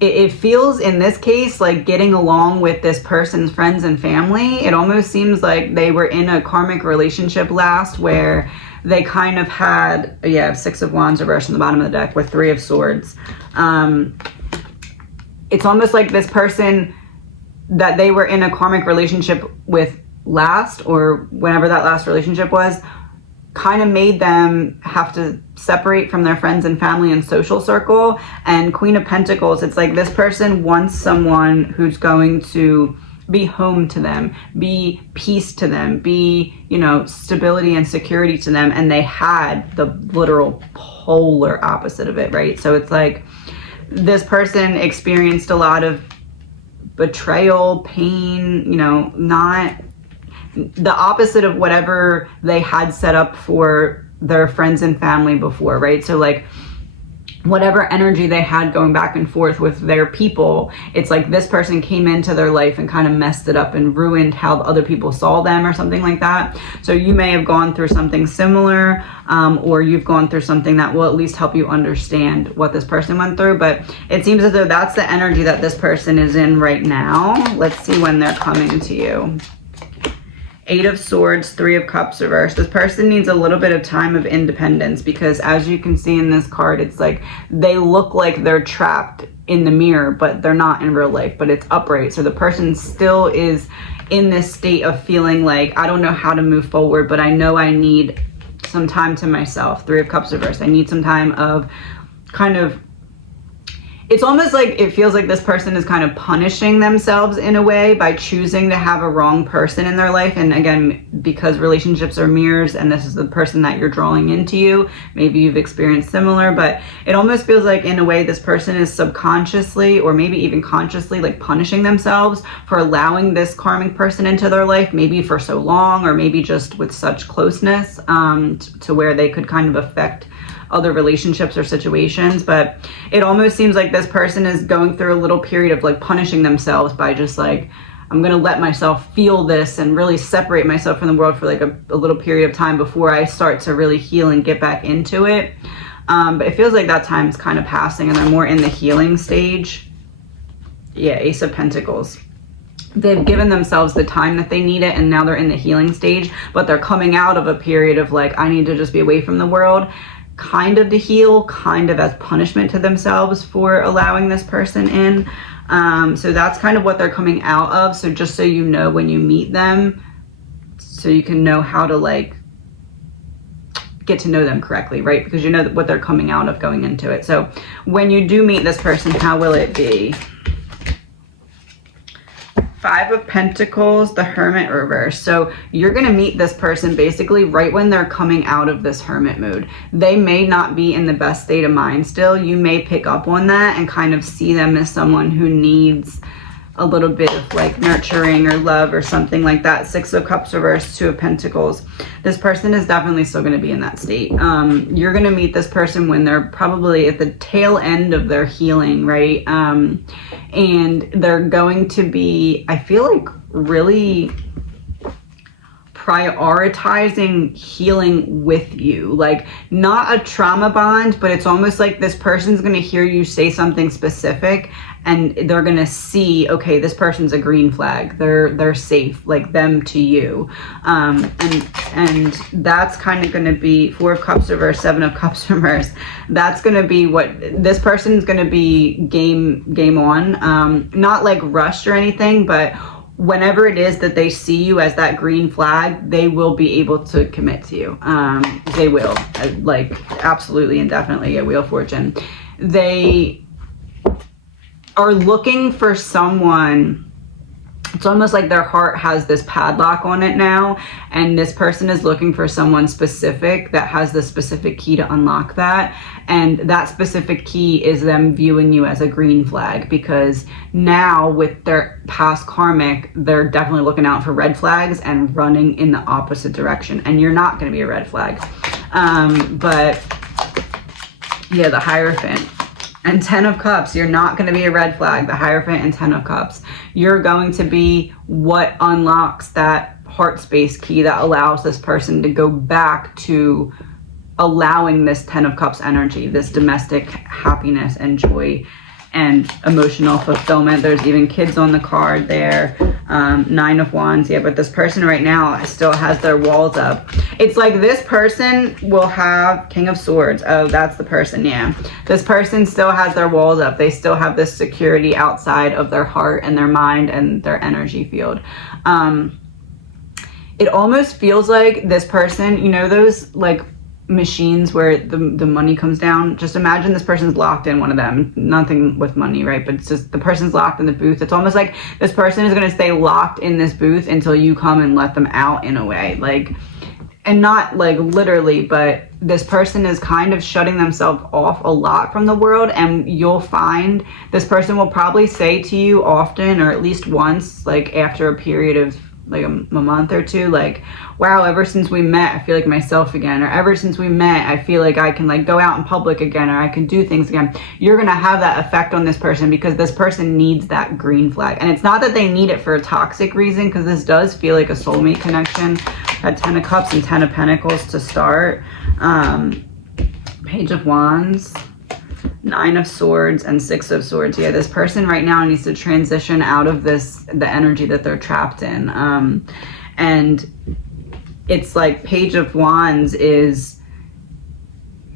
It feels in this case like getting along with this person's friends and family. It almost seems like they were in a karmic relationship last where they kind of had, Six of Wands reversed on the bottom of the deck with Three of Swords. It's almost like this person that they were in a karmic relationship with last, or whenever that last relationship was, kind of made them have to separate from their friends and family and social circle. And Queen of Pentacles, it's like this person wants someone who's going to be home to them, be peace to them, be, stability and security to them. And they had the literal polar opposite of it, right? So it's like this person experienced a lot of betrayal, pain, not the opposite of whatever they had set up for their friends and family before, right? So like whatever energy they had going back and forth with their people, it's like this person came into their life and kind of messed it up and ruined how other people saw them or something like that. So you may have gone through something similar, or you've gone through something that will at least help you understand what this person went through. But it seems as though that's the energy that this person is in right now. Let's see when they're coming to you. Eight of Swords, Three of Cups reversed. This person needs a little bit of time of independence, because as you can see in this card, it's like they look like they're trapped in the mirror, but they're not in real life, but it's upright. So the person still is in this state of feeling like, I don't know how to move forward, but I know I need some time to myself. Three of Cups reversed. I need some time of kind of, it's almost like it feels like this person is kind of punishing themselves in a way by choosing to have a wrong person in their life. And again, because relationships are mirrors and this is the person that you're drawing into you, maybe you've experienced similar, but it almost feels like in a way this person is subconsciously or maybe even consciously like punishing themselves for allowing this karmic person into their life, maybe for so long or maybe just with such closeness to where they could kind of affect other relationships or situations. But it almost seems like this person is going through a little period of like punishing themselves by just like, I'm gonna let myself feel this and really separate myself from the world for like a little period of time before I start to really heal and get back into it. But it feels like that time's kind of passing and they're more in the healing stage. Yeah, Ace of Pentacles. They've given themselves the time that they need it and now they're in the healing stage, but they're coming out of a period of like, I need to just be away from the world, kind of to heal, kind of as punishment to themselves for allowing this person in. So that's kind of what they're coming out of. So just so you know when you meet them, so you can know how to like get to know them correctly, right? Because you know what they're coming out of going into it. So when you do meet this person, how will it be? Five of Pentacles, the Hermit reverse. So you're going to meet this person basically right when they're coming out of this hermit mood. They may not be in the best state of mind still. You may pick up on that and kind of see them as someone who needs a little bit of like nurturing or love or something like that. Six of Cups reversed, Two of Pentacles. This person is definitely still going to be in that state. You're going to meet this person when they're probably at the tail end of their healing, right? And they're going to be, I feel like, really prioritizing healing with you. Like, not a trauma bond, but it's almost like this person's going to hear you say something specific and they're going to see, okay, this person's a green flag. They're safe, like them to you. And that's kind of going to be Four of Cups reverse, Seven of Cups reverse. That's going to be what this person's going to be game on. Not like rushed or anything, but whenever it is that they see you as that green flag, they will be able to commit to you. They will, like, absolutely and definitely. A Wheel of Fortune. They are looking for someone. It's almost like their heart has this padlock on it now, and this person is looking for someone specific that has the specific key to unlock that. And that specific key is them viewing you as a green flag, because now with their past karmic, they're definitely looking out for red flags and running in the opposite direction. And you're not going to be a red flag. But yeah, the Hierophant. And Ten of Cups, you're not going to be a red flag. The Hierophant and Ten of Cups. You're going to be what unlocks that heart space key that allows this person to go back to allowing this Ten of Cups energy, this domestic happiness and joy and emotional fulfillment. There's even kids on the card there. Nine of Wands. Yeah, but this person right now still has their walls up. It's like this person will have King of Swords. Oh, that's the person. Yeah, this person still has their walls up. They still have this security outside of their heart and their mind and their energy field. It almost feels like this person, you know, those like machines where the money comes down. Just imagine this person's locked in one of them. Nothing with money, right? But it's just the person's locked in the booth. It's almost like this person is going to stay locked in this booth until you come and let them out, in a way. Like, and not like literally, but this person is kind of shutting themselves off a lot from the world. And you'll find this person will probably say to you often, or at least once, like after a period of like a month or two, like, wow, ever since we met, I feel like myself again. Or ever since we met, I feel like I can like go out in public again, or I can do things again. You're going to have that effect on this person because this person needs that green flag. And it's not that they need it for a toxic reason, because this does feel like a soulmate connection. Had Ten of Cups and Ten of Pentacles to start. Page of Wands, Nine of Swords, and Six of Swords. Yeah, this person right now needs to transition out of this, the energy that they're trapped in. And it's like Page of Wands is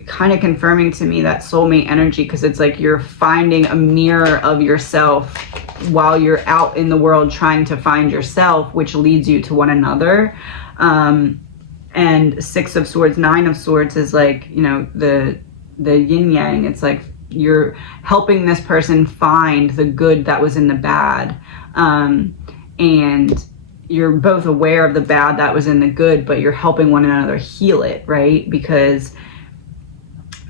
kind of confirming to me that soulmate energy, because it's like you're finding a mirror of yourself while you're out in the world trying to find yourself, which leads you to one another. And Six of Swords, Nine of Swords is like, you know, the yin yang. It's like you're helping this person find the good that was in the bad. And you're both aware of the bad that was in the good, but you're helping one another heal it, right? Because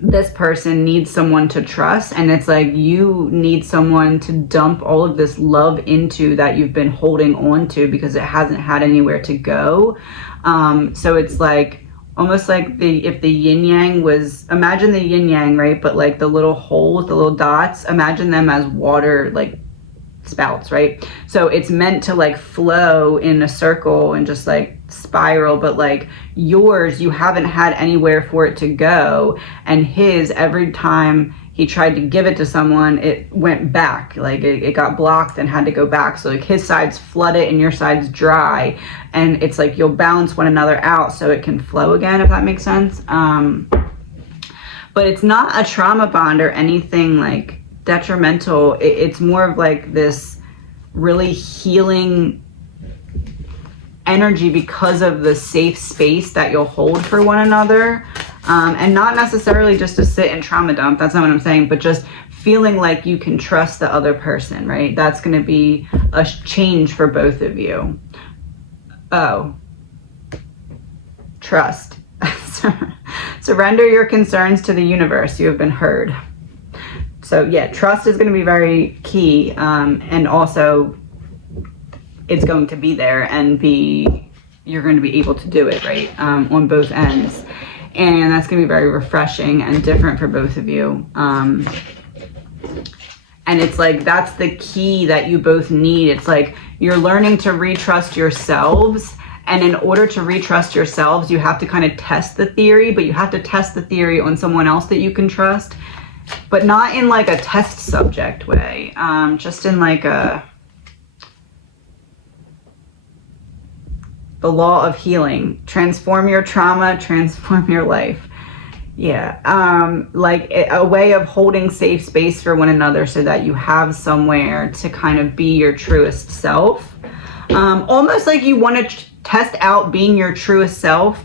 this person needs someone to trust, and it's like you need someone to dump all of this love into that you've been holding on to because it hasn't had anywhere to go. So it's like almost like if the yin yang was, imagine the yin yang, right? But like the little holes, the little dots, imagine them as water, like spouts, right? So it's meant to like flow in a circle and just like spiral, but like yours, you haven't had anywhere for it to go, and his, every time he tried to give it to someone, it went back, like it got blocked and had to go back. So like his side's flooded and your side's dry, and it's like you'll balance one another out so it can flow again, if that makes sense. But it's not a trauma bond or anything like detrimental. It's more of like this really healing energy because of the safe space that you'll hold for one another, and not necessarily just to sit and trauma dump, that's not what I'm saying, but just feeling like you can trust the other person, right? That's going to be a change for both of you. Oh, trust. Surrender your concerns to the universe. You have been heard. So yeah, trust is going to be very key, and also it's going to be there, and you're going to be able to do it, right, on both ends. And that's going to be very refreshing and different for both of you. And it's like that's the key that you both need. It's like you're learning to retrust yourselves, and in order to retrust yourselves, you have to kind of test the theory, but you have to test the theory on someone else that you can trust, but not in like a test subject way, just in like the law of healing. Transform your trauma, transform your life. Yeah, like a way of holding safe space for one another so that you have somewhere to kind of be your truest self. Almost like you want to test out being your truest self,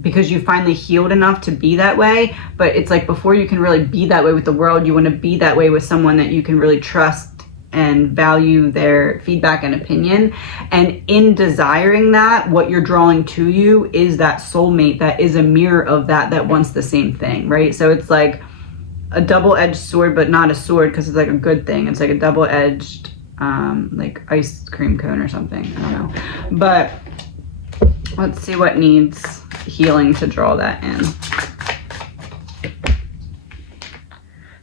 because you finally healed enough to be that way. But it's like before you can really be that way with the world, you want to be that way with someone that you can really trust and value their feedback and opinion. And in desiring that, what you're drawing to you is that soulmate that is a mirror of that wants the same thing, right? So it's like a double-edged sword, but not a sword, because it's like a good thing. It's like a double-edged like ice cream cone or something, I don't know. But let's see what needs healing to draw that in.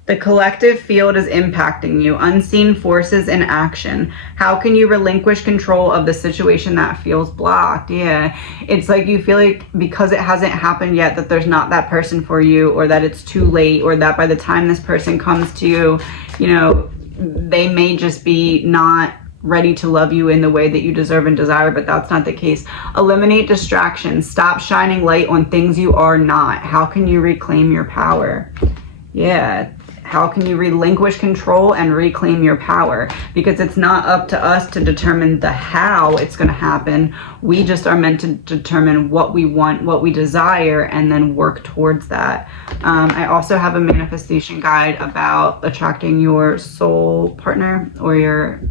The collective field is impacting you. Unseen forces in action. How can you relinquish control of the situation that feels blocked? Yeah, it's like you feel like because it hasn't happened yet that there's not that person for you, or that it's too late, or that by the time this person comes to you, you know, they may just be not ready to love you in the way that you deserve and desire, but that's not the case. Eliminate distractions. Stop shining light on things you are not. How can you reclaim your power? Yeah. How can you relinquish control and reclaim your power? Because it's not up to us to determine the how it's going to happen. We just are meant to determine what we want, what we desire, and then work towards that. I also have a manifestation guide about attracting your soul partner, or your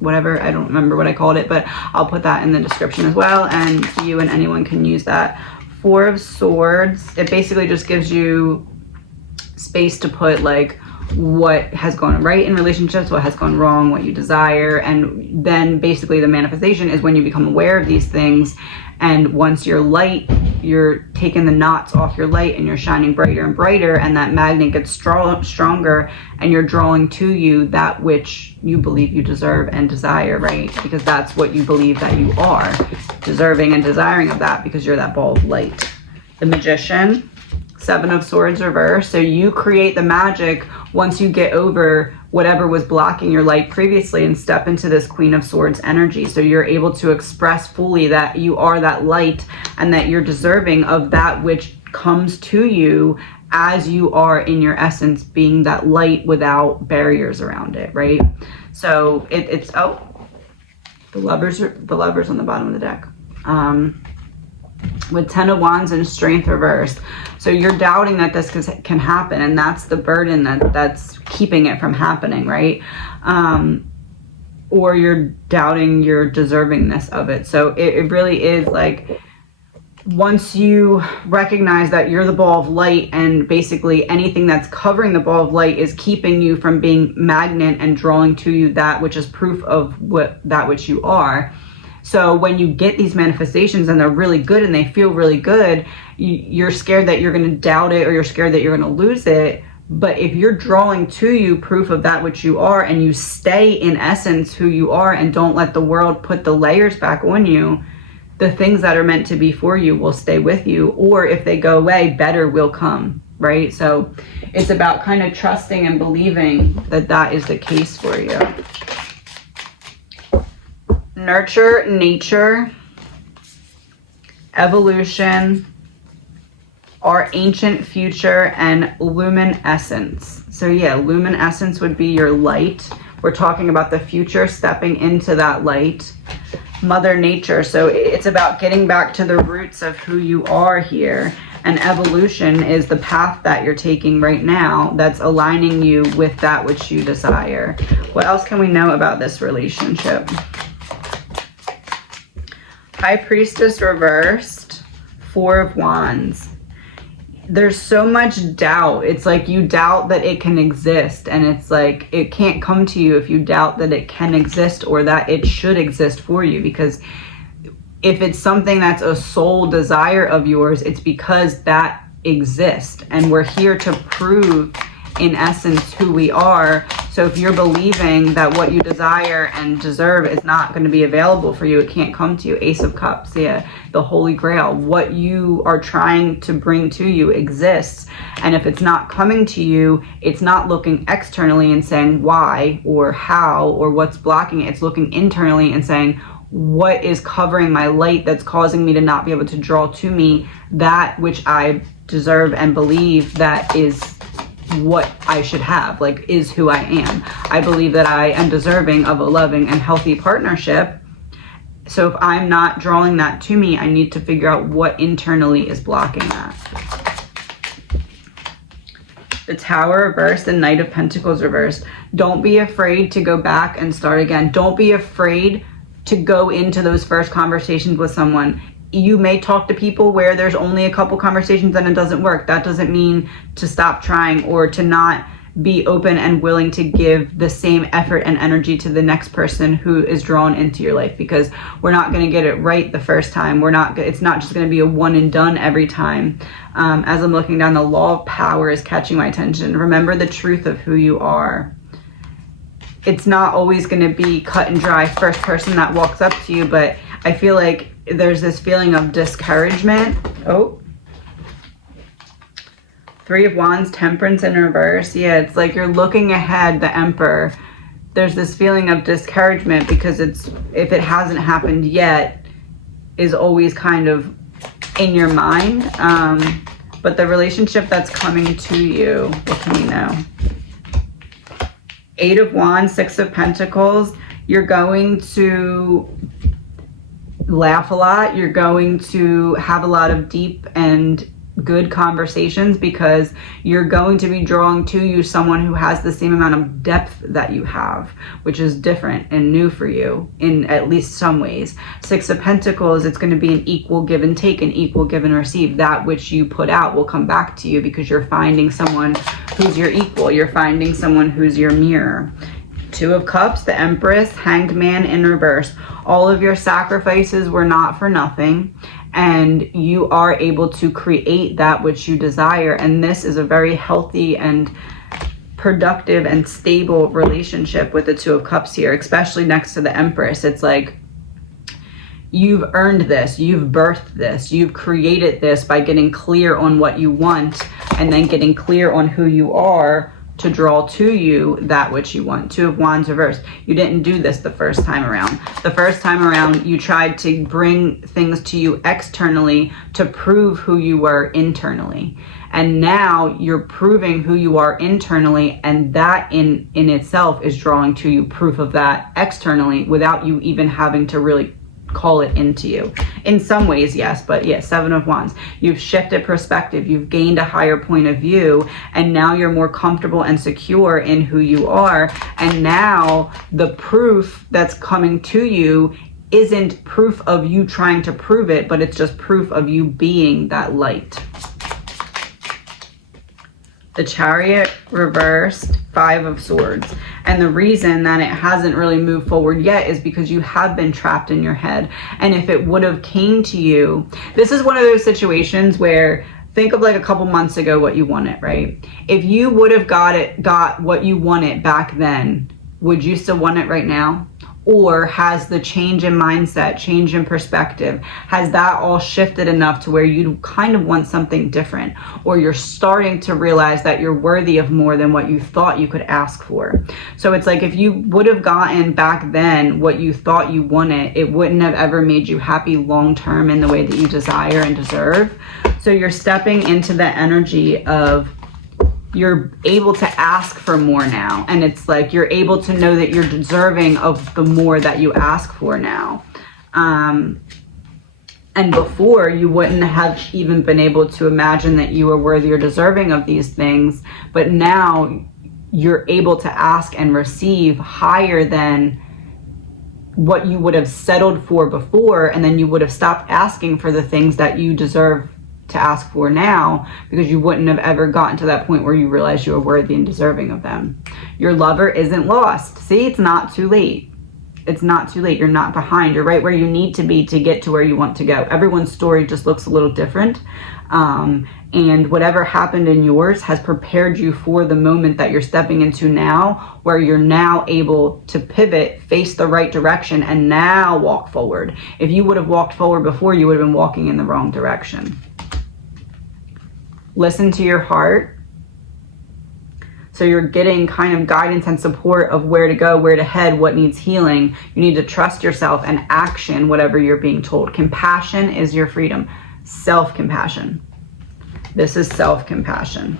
whatever, I don't remember what I called it, but I'll put that in the description as well, and you and anyone can use that. Four of Swords, it basically just gives you space to put like what has gone right in relationships, what has gone wrong, what you desire, and then basically the manifestation is when you become aware of these things, and once you're light, you're taking the knots off your light and you're shining brighter and brighter, and that magnet gets stronger, and you're drawing to you that which you believe you deserve and desire, right? Because that's what you believe that you are, deserving and desiring of that, because you're that ball of light. The Magician, Seven of Swords reverse. So you create the magic once you get over whatever was blocking your light previously and step into this Queen of Swords energy. So you're able to express fully that you are that light and that you're deserving of that which comes to you as you are in your essence, being that light without barriers around it, right? So it's oh, the lovers on the bottom of the deck. With 10 of Wands and Strength reversed. So you're doubting that this can happen, and that's the burden that's keeping it from happening, right? Or you're doubting your deservingness of it. So it really is like, once you recognize that you're the ball of light, and basically anything that's covering the ball of light is keeping you from being magnet and drawing to you that which is proof of that which you are. So when you get these manifestations and they're really good and they feel really good, you're scared that you're going to doubt it, or you're scared that you're going to lose it. But if you're drawing to you proof of that which you are, and you stay in essence who you are and don't let the world put the layers back on you, the things that are meant to be for you will stay with you. Or if they go away, better will come, right? So it's about kind of trusting and believing that that is the case for you. Nurture, nature, evolution, our ancient future, and luminescence. So yeah, luminescence would be your light. We're talking about the future, stepping into that light. Mother Nature, so it's about getting back to the roots of who you are here. And evolution is the path that you're taking right now that's aligning you with that which you desire. What else can we know about this relationship? High Priestess reversed, 4 of Wands. There's so much doubt. It's like you doubt that it can exist, and it's like it can't come to you if you doubt that it can exist or that it should exist for you. Because if it's something that's a soul desire of yours, it's because that exists, and we're here to prove in essence who we are. So if you're believing that what you desire and deserve is not going to be available for you, it can't come to you. Ace of Cups, yeah, the Holy Grail. What you are trying to bring to you exists. And if it's not coming to you, it's not looking externally and saying why or how or what's blocking it. It's looking internally and saying, what is covering my light that's causing me to not be able to draw to me that which I deserve and believe that is what I should have, like is who I am. I believe that I am deserving of a loving and healthy partnership. So if I'm not drawing that to me, I need to figure out what internally is blocking that. The Tower reversed and Knight of Pentacles reversed. Don't be afraid to go back and start again. Don't be afraid to go into those first conversations with someone. You may talk to people where there's only a couple conversations and it doesn't work. That doesn't mean to stop trying or to not be open and willing to give the same effort and energy to the next person who is drawn into your life, because we're not going to get it right the first time. It's not just going to be a one and done every time. As I'm looking down, the law of power is catching my attention. Remember the truth of who you are. It's not always going to be cut and dry first person that walks up to you, but I feel like there's this feeling of discouragement. Oh, 3 of Wands, Temperance in reverse. Yeah, it's like you're looking ahead, the Emperor. There's this feeling of discouragement because if it hasn't happened yet, is always kind of in your mind. But the relationship that's coming to you, what can we know? 8 of Wands, 6 of Pentacles. You're going to laugh a lot. You're going to have a lot of deep and good conversations because you're going to be drawing to you someone who has the same amount of depth that you have, which is different and new for you in at least some ways. 6 of Pentacles, it's going to be an equal give and take, an equal give and receive. That which you put out will come back to you because you're finding someone who's your equal. You're finding someone who's your mirror. 2 of Cups, the Empress, Hanged Man in reverse. All of your sacrifices were not for nothing, and you are able to create that which you desire. And this is a very healthy and productive and stable relationship with the 2 of Cups here, especially next to the Empress. It's like you've earned this, you've birthed this, you've created this by getting clear on what you want and then getting clear on who you are to draw to you that which you want. Two of Wands reversed. You didn't do this the first time around. The first time around, you tried to bring things to you externally to prove who you were internally. And now you're proving who you are internally, and that in itself is drawing to you proof of that externally without you even having to really call it into you. In some ways, yes, but yes, Seven of Wands. You've shifted perspective, you've gained a higher point of view, and now you're more comfortable and secure in who you are. And now the proof that's coming to you isn't proof of you trying to prove it, but it's just proof of you being that light. The Chariot reversed, Five of Swords. And the reason that it hasn't really moved forward yet is because you have been trapped in your head. And if it would have came to you, this is one of those situations where, think of like a couple months ago what you wanted, right? If you would have got what you wanted back then, would you still want it right now? Or has the change in mindset, change in perspective, has that all shifted enough to where you kind of want something different? Or you're starting to realize that you're worthy of more than what you thought you could ask for. So it's like, if you would have gotten back then what you thought you wanted, it wouldn't have ever made you happy long term in the way that you desire and deserve. So you're stepping into the energy of, you're able to ask for more now. And it's like, you're able to know that you're deserving of the more that you ask for now. And before, you wouldn't have even been able to imagine that you were worthy or deserving of these things. But now you're able to ask and receive higher than what you would have settled for before. And then you would have stopped asking for the things that you deserve to ask for now, because you wouldn't have ever gotten to that point where you realize you are worthy and deserving of them. Your lover isn't lost. See, it's not too late. It's not too late. You're not behind. You're right where you need to be to get to where you want to go. Everyone's story just looks a little different. And whatever happened in yours has prepared you for the moment that you're stepping into now, where you're now able to pivot, face the right direction, and now walk forward. If you would have walked forward before, you would have been walking in the wrong direction. Listen to your heart. So you're getting kind of guidance and support of where to go, where to head, what needs healing. You need to trust yourself and action whatever you're being told. Compassion is your freedom. Self-compassion. This is self-compassion.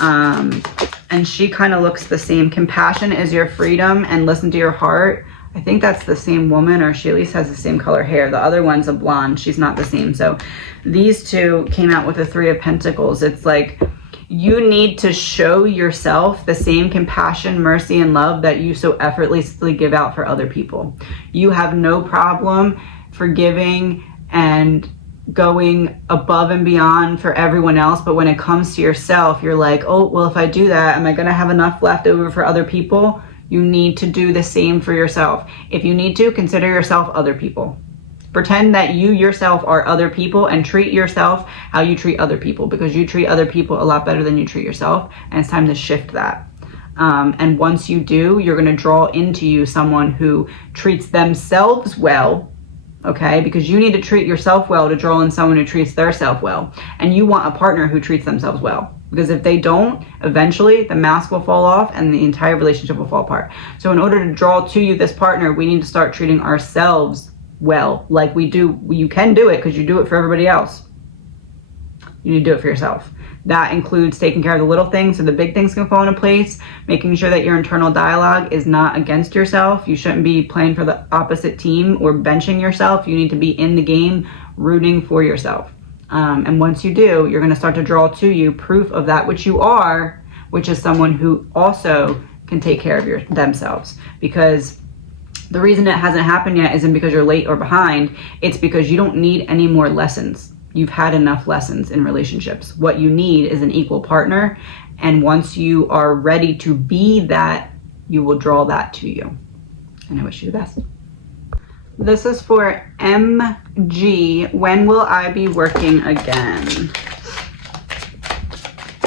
And she kind of looks the same. Compassion is your freedom, and listen to your heart. I think that's the same woman, or she at least has the same color hair. The other one's a blonde. She's not the same. So these two came out with the Three of Pentacles. It's like, you need to show yourself the same compassion, mercy, and love that you so effortlessly give out for other people. You have no problem forgiving and going above and beyond for everyone else, but when it comes to yourself, you're like, oh, well, if I do that, am I going to have enough left over for other people? You need to do the same for yourself. If you need to, consider yourself other people. Pretend that you yourself are other people and treat yourself how you treat other people, because you treat other people a lot better than you treat yourself, and it's time to shift that. And once you do, you're going to draw into you someone who treats themselves well, okay? Because you need to treat yourself well to draw in someone who treats their self well. And you want a partner who treats themselves well. Because if they don't, eventually the mask will fall off and the entire relationship will fall apart. So in order to draw to you this partner, we need to start treating ourselves well, like we do. You can do it because you do it for everybody else. You need to do it for yourself. That includes taking care of the little things so the big things can fall into place, making sure that your internal dialogue is not against yourself. You shouldn't be playing for the opposite team or benching yourself. You need to be in the game, rooting for yourself. And once you do, you're going to start to draw to you proof of that which you are, which is someone who also can take care of themselves. Because the reason it hasn't happened yet isn't because you're late or behind. It's because you don't need any more lessons. You've had enough lessons in relationships. What you need is an equal partner. And once you are ready to be that, you will draw that to you. And I wish you the best. This is for MG. When will I be working again?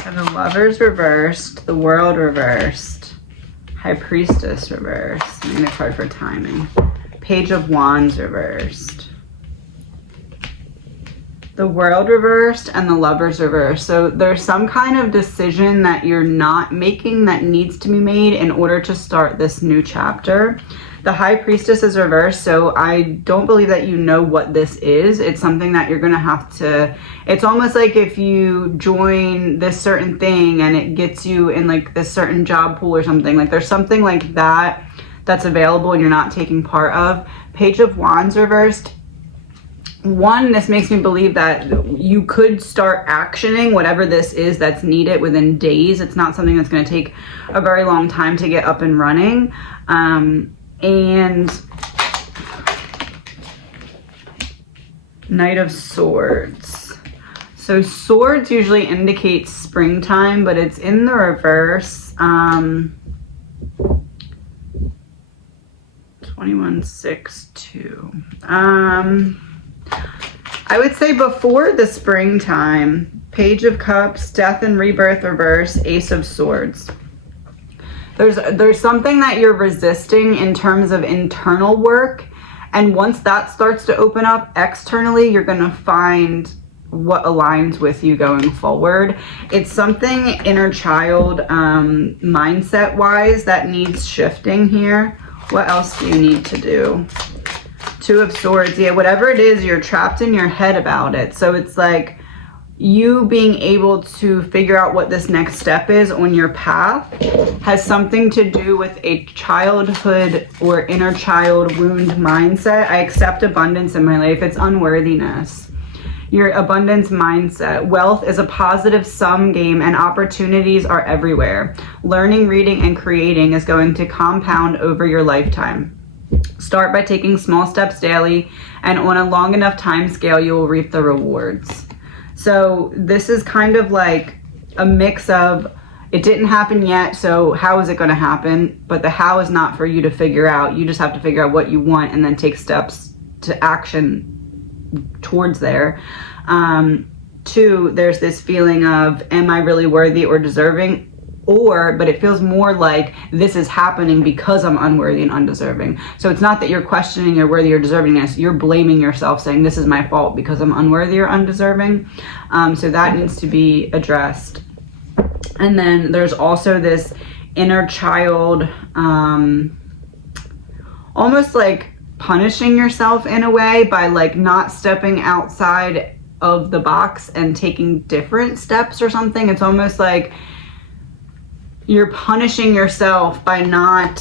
So the Lovers reversed, the World reversed, High Priestess reversed. I'm going to card for timing. Page of Wands reversed. the World reversed, and the Lovers reversed. So there's some kind of decision that you're not making that needs to be made in order to start this new chapter. The High Priestess is reversed, so I don't believe that you know what this is. It's something that you're gonna have to, it's almost like if you join this certain thing and it gets you in like this certain job pool or something, like there's something like that that's available and you're not taking part of. Page of Wands reversed. One, this makes me believe that you could start actioning whatever this is that's needed within days. It's not something that's going to take a very long time to get up and running. And Knight of Swords. So swords usually indicate springtime, but it's in the reverse. 2162. I would say before the springtime, Page of Cups, Death and Rebirth reverse, Ace of Swords. There's something that you're resisting in terms of internal work, and once that starts to open up externally, you're going to find what aligns with you going forward. It's something inner child mindset wise that needs shifting here. What else do you need to do? Two of Swords. Yeah, whatever it is, you're trapped in your head about it. So it's like you being able to figure out what this next step is on your path has something to do with a childhood or inner child wound mindset. I accept abundance in my life. It's unworthiness. Your abundance mindset. Wealth is a positive sum game and opportunities are everywhere. Learning, reading, and creating is going to compound over your lifetime. Start by taking small steps daily, and on a long enough time scale, you will reap the rewards. So this is kind of like a mix of, it didn't happen yet, so how is it going to happen? But the how is not for you to figure out. You just have to figure out what you want and then take steps to action towards there. Two, there's this feeling of, am I really worthy or deserving? But it feels more like this is happening because I'm unworthy and undeserving. So it's not that you're questioning your worthy or deservingness. You're blaming yourself, saying this is my fault because I'm unworthy or undeserving. So that needs to be addressed. And then there's also this inner child, almost like punishing yourself in a way by like not stepping outside of the box and taking different steps or something. It's almost like you're punishing yourself by not,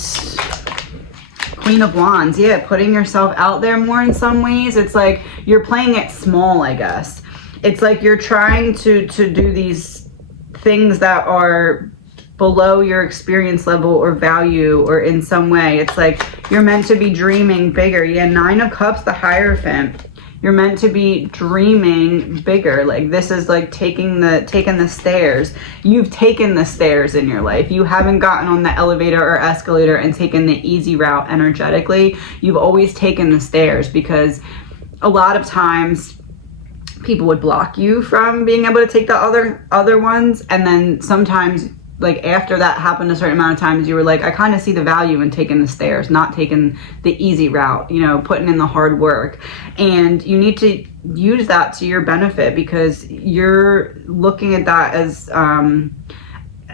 Queen of Wands, yeah, putting yourself out there more in some ways. It's like you're playing it small, I guess. It's like you're trying to do these things that are below your experience level or value or in some way. It's like you're meant to be dreaming bigger. Yeah, Nine of Cups, the Hierophant. You're meant to be dreaming bigger. Like this is like taking the stairs. You've taken the stairs in your life. You haven't gotten on the elevator or escalator and taken the easy route energetically. You've always taken the stairs because a lot of times people would block you from being able to take the other ones. And then sometimes like after that happened a certain amount of times, you were like, I kind of see the value in taking the stairs, not taking the easy route, you know, putting in the hard work. And you need to use that to your benefit because you're looking at that as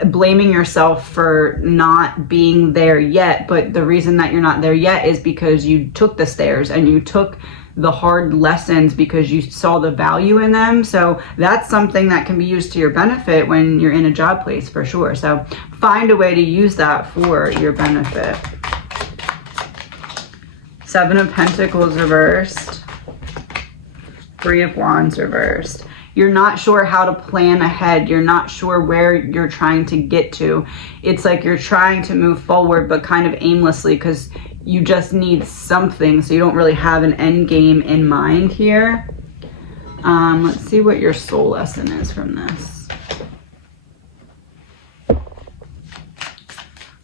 blaming yourself for not being there yet. But the reason that you're not there yet is because you took the stairs and you took the hard lessons because you saw the value in them. So that's something that can be used to your benefit when you're in a job place for sure. So find a way to use that for your benefit. Seven of Pentacles reversed. Three of Wands reversed. You're not sure how to plan ahead. You're not sure where you're trying to get to. It's like you're trying to move forward but kind of aimlessly because you just need something, so you don't really have an end game in mind here. Let's see what your soul lesson is from this.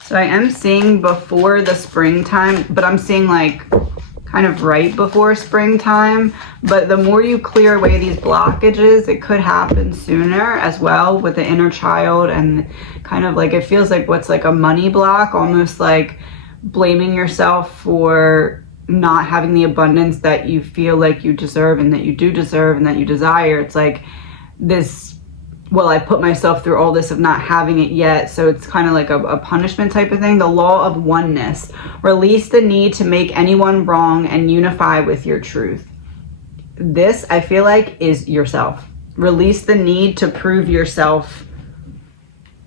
So I am seeing before the springtime, but I'm seeing like kind of right before springtime. But the more you clear away these blockages, it could happen sooner as well with the inner child. And kind of like, it feels like what's like a money block, almost like blaming yourself for not having the abundance that you feel like you deserve and that you do deserve and that you desire. It's like this, well, I put myself through all this of not having it yet, so it's kind of like a punishment type of thing. The law of oneness. Release the need to make anyone wrong and unify with your truth. This, I feel like, is yourself. Release the need to prove yourself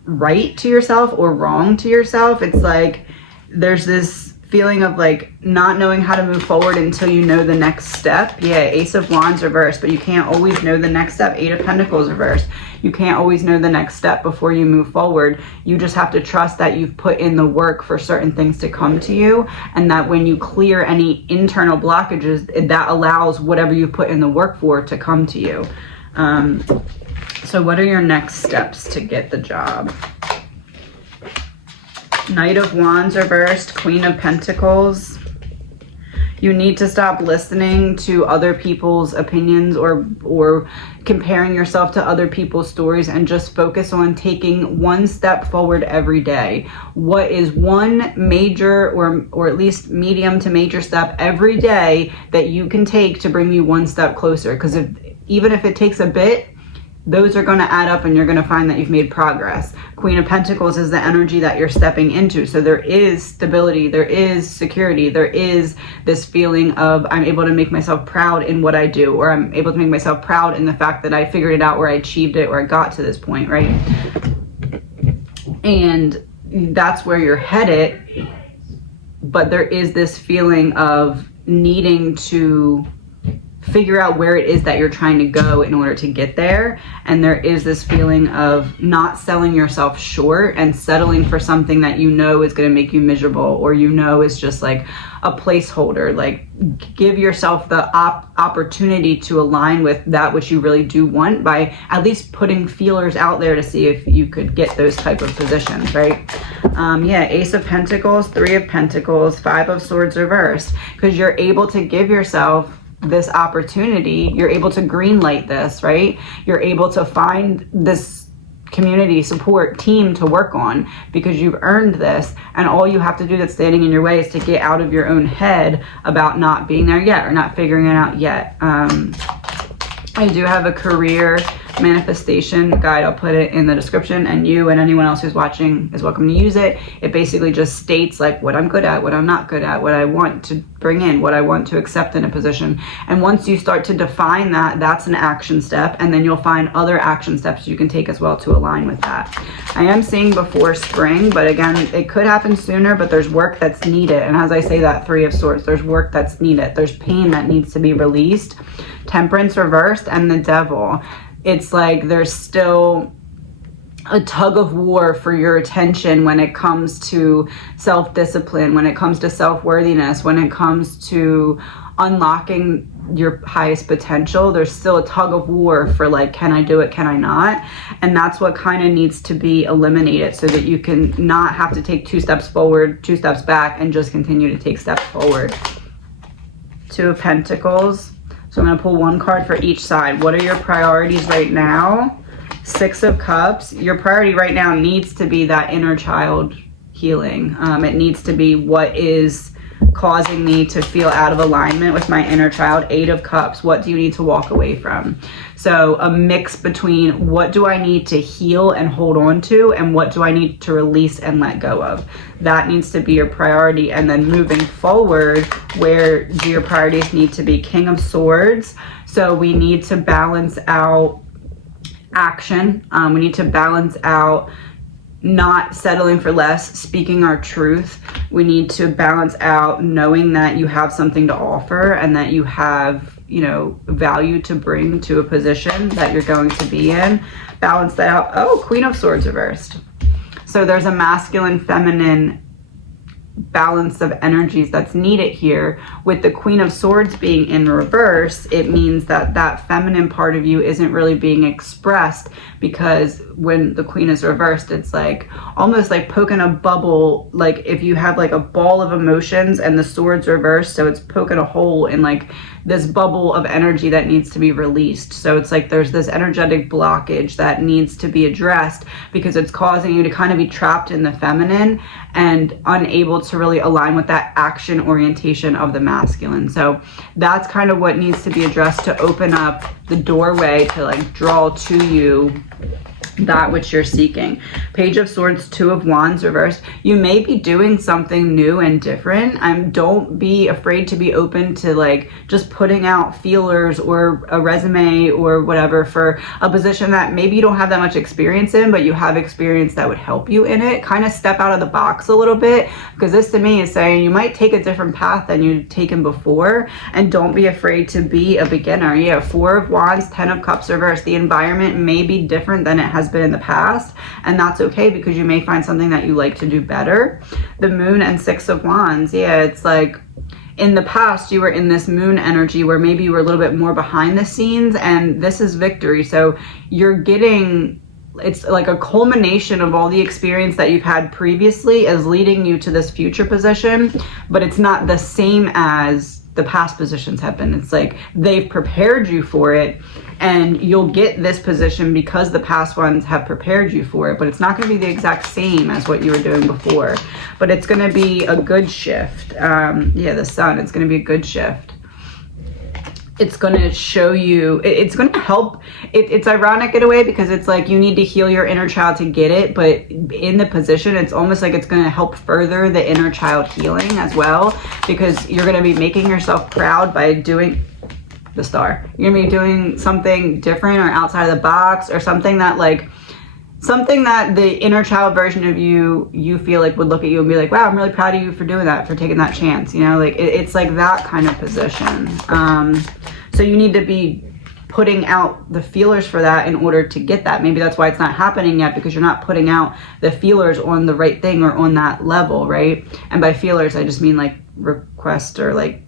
right to yourself or wrong to yourself. It's like there's this feeling of like not knowing how to move forward until you know the next step. Yeah, Ace of Wands reversed, but you can't always know the next step. 8 of Pentacles reversed. You can't always know the next step before you move forward. You just have to trust that you've put in the work for certain things to come to you, and that when you clear any internal blockages, that allows whatever you put in the work for to come to you. So what are your next steps to get the job? Knight of Wands reversed, Queen of Pentacles. You need to stop listening to other people's opinions or comparing yourself to other people's stories, and just focus on taking one step forward every day. What is one major or at least medium to major step every day that you can take to bring you one step closer? Because even if it takes a bit, those are going to add up and you're going to find that you've made progress. Queen of Pentacles is the energy that you're stepping into. So there is stability, there is security, there is this feeling of I'm able to make myself proud in what I do, or I'm able to make myself proud in the fact that I figured it out, or I achieved it, or I got to this point, right? And that's where you're headed. But there is this feeling of needing to figure out where it is that you're trying to go in order to get there. And there is this feeling of not selling yourself short and settling for something that you know is going to make you miserable, or you know is just like a placeholder. Like, give yourself the opportunity to align with that which you really do want by at least putting feelers out there to see if you could get those type of positions, right? Yeah, Ace of Pentacles, 3 of Pentacles, 5 of Swords reversed, because you're able to give yourself this opportunity. You're able to green light this, right? You're able to find this community support team to work on because you've earned this, and all you have to do that's standing in your way is to get out of your own head about not being there yet or not figuring it out yet. I do have a career manifestation guide. I'll put it in the description, and you and anyone else who's watching is welcome to use it. It basically just states like what I'm good at, what I'm not good at, what I want to bring in, what I want to accept in a position. And once you start to define that, that's an action step, and then you'll find other action steps you can take as well to align with that. I am seeing before spring, but again, it could happen sooner, but there's work that's needed. And as I say that 3 of Swords, there's work that's needed. There's pain that needs to be released. Temperance reversed, and the Devil. It's like there's still a tug of war for your attention when it comes to self-discipline, when it comes to self-worthiness, when it comes to unlocking your highest potential. There's still a tug of war for like, can I do it, can I not? And that's what kind of needs to be eliminated so that you can not have to take 2 steps forward, 2 steps back, and just continue to take steps forward. 2 of Pentacles. So I'm going to pull 1 card for each side. What are your priorities right now? 6 of Cups. Your priority right now needs to be that inner child healing. It needs to be what is causing me to feel out of alignment with my inner child. 8 of Cups. What do you need to walk away from? So a mix between what do I need to heal and hold on to, and what do I need to release and let go of. That needs to be your priority. And then moving forward, where do your priorities need to be? King of Swords. So we need to balance out action. We need to balance out not settling for less, speaking our truth. We need to balance out knowing that you have something to offer and that you have, you know, value to bring to a position that you're going to be in. Balance that out. Oh, Queen of Swords reversed. So there's a masculine, feminine balance of energies that's needed here. With the Queen of Swords being in reverse, it means that that feminine part of you isn't really being expressed, because when the Queen is reversed, it's like almost like poking a bubble. Like if you have like a ball of emotions and the sword's reversed, so it's poking a hole in like this bubble of energy that needs to be released. So it's like there's this energetic blockage that needs to be addressed because it's causing you to kind of be trapped in the feminine and unable to really align with that action orientation of the masculine. So that's kind of what needs to be addressed to open up the doorway to like draw to you that which you're seeking. Page of Swords, Two of Wands reversed. You may be doing something new and different. Don't be afraid to be open to like just putting out feelers or a resume or whatever for a position that maybe you don't have that much experience in, but you have experience that would help you in it. Kind of step out of the box a little bit, because this to me is saying you might take a different path than you've taken before, and don't be afraid to be a beginner. Yeah, Four of Wands, Ten of Cups reversed. The environment may be different than it has been in the past, and that's okay, because you may find something that you like to do better. The Moon and Six of Wands. Yeah, it's like in the past you were in this moon energy where maybe you were a little bit more behind the scenes, and this is victory. So you're getting, it's like a culmination of all the experience that you've had previously is leading you to this future position, but it's not the same as the past positions have been. It's like they've prepared you for it, and you'll get this position because the past ones have prepared you for it, but it's not going to be the exact same as what you were doing before, but it's going to be a good shift. Yeah, the Sun, it's going to be a good shift. It's going to show you, it's going to help. It's ironic in a way, because it's like you need to heal your inner child to get it, but in the position, it's almost like it's going to help further the inner child healing as well, because you're going to be making yourself proud by doing the Star. You're going to be doing something different or outside of the box, or something that the inner child version of you feel like would look at you and be like, wow, I'm really proud of you for doing that, for taking that chance, you know, like it's like that kind of position. So you need to be putting out the feelers for that in order to get that. Maybe that's why it's not happening yet, because you're not putting out the feelers on the right thing or on that level, right? And by feelers, I just mean like request or like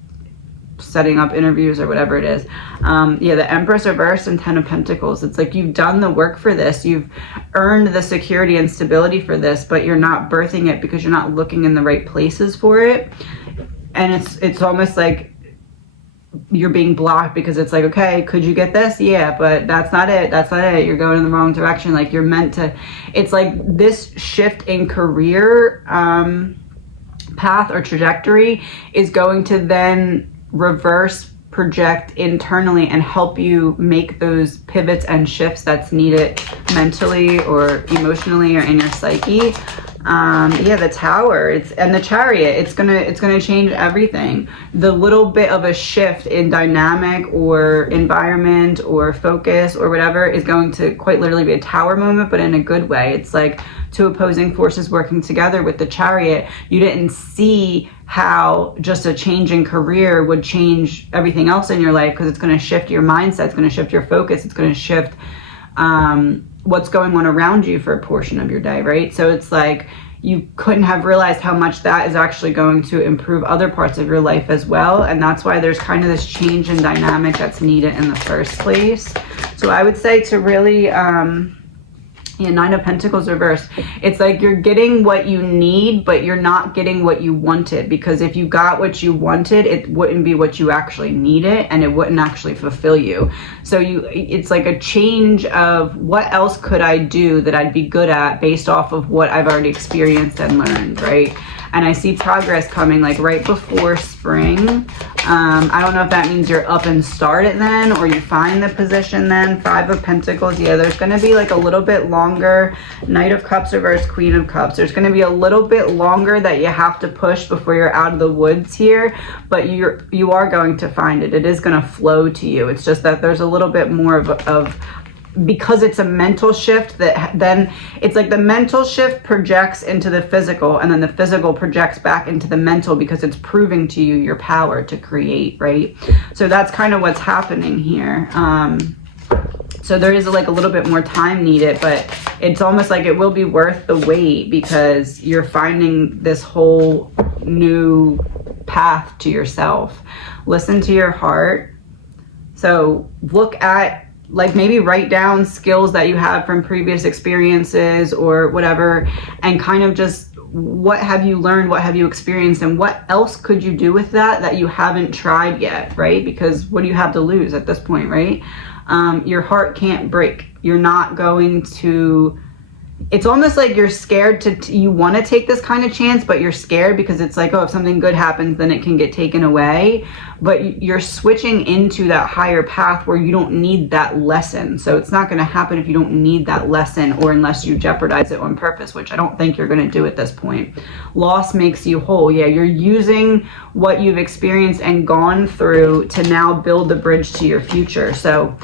setting up interviews or whatever it is. Yeah, the Empress reversed and Ten of Pentacles. It's like you've done the work for this. You've earned the security and stability for this, but you're not birthing it because you're not looking in the right places for it. And it's almost like you're being blocked, because it's like, okay, could you get this? Yeah, but that's not it. That's not it. You're going in the wrong direction. Like you're meant to, it's like this shift in career path or trajectory is going to then reverse project internally and help you make those pivots and shifts that's needed mentally or emotionally or in your psyche. Yeah, the Tower, and the Chariot, it's gonna change everything. The little bit of a shift in dynamic or environment or focus or whatever is going to quite literally be a Tower moment, but in a good way. It's like two opposing forces working together with the Chariot. You didn't see how just a change in career would change everything else in your life, because it's going to shift your mindset, it's going to shift your focus, it's going to shift what's going on around you for a portion of your day, right? So it's like you couldn't have realized how much that is actually going to improve other parts of your life as well. And that's why there's kind of this change in dynamic that's needed in the first place. So I would say to really yeah, Nine of Pentacles reversed. It's like you're getting what you need, but you're not getting what you wanted, because if you got what you wanted, it wouldn't be what you actually needed, and it wouldn't actually fulfill you. So it's like a change of what else could I do that I'd be good at based off of what I've already experienced and learned, right? And I see progress coming like right before spring. I don't know if that means you're up and started then, or you find the position then. Five of Pentacles. Yeah, there's going to be like a little bit longer. Knight of Cups reversed, Queen of Cups. There's going to be a little bit longer that you have to push before you're out of the woods here, but you are going to find it. It is going to flow to you. It's just that there's a little bit more of because it's a mental shift, that then it's like the mental shift projects into the physical, and then the physical projects back into the mental, because it's proving to you your power to create, right? So that's kind of what's happening here. So there is like a little bit more time needed, but it's almost like it will be worth the wait, because you're finding this whole new path to yourself. Listen to your heart. So look at, like, maybe write down skills that you have from previous experiences or whatever, and kind of just what have you learned, what have you experienced, and what else could you do with that you haven't tried yet, right? Because what do you have to lose at this point, right? Your heart can't break. You're not going to it's almost like you're scared you want to take this kind of chance, but you're scared because it's like, oh, if something good happens, then it can get taken away. But you're switching into that higher path where you don't need that lesson. So it's not going to happen if you don't need that lesson, or unless you jeopardize it on purpose, which I don't think you're going to do at this point. Loss makes you whole. Yeah, you're using what you've experienced and gone through to now build the bridge to your future. So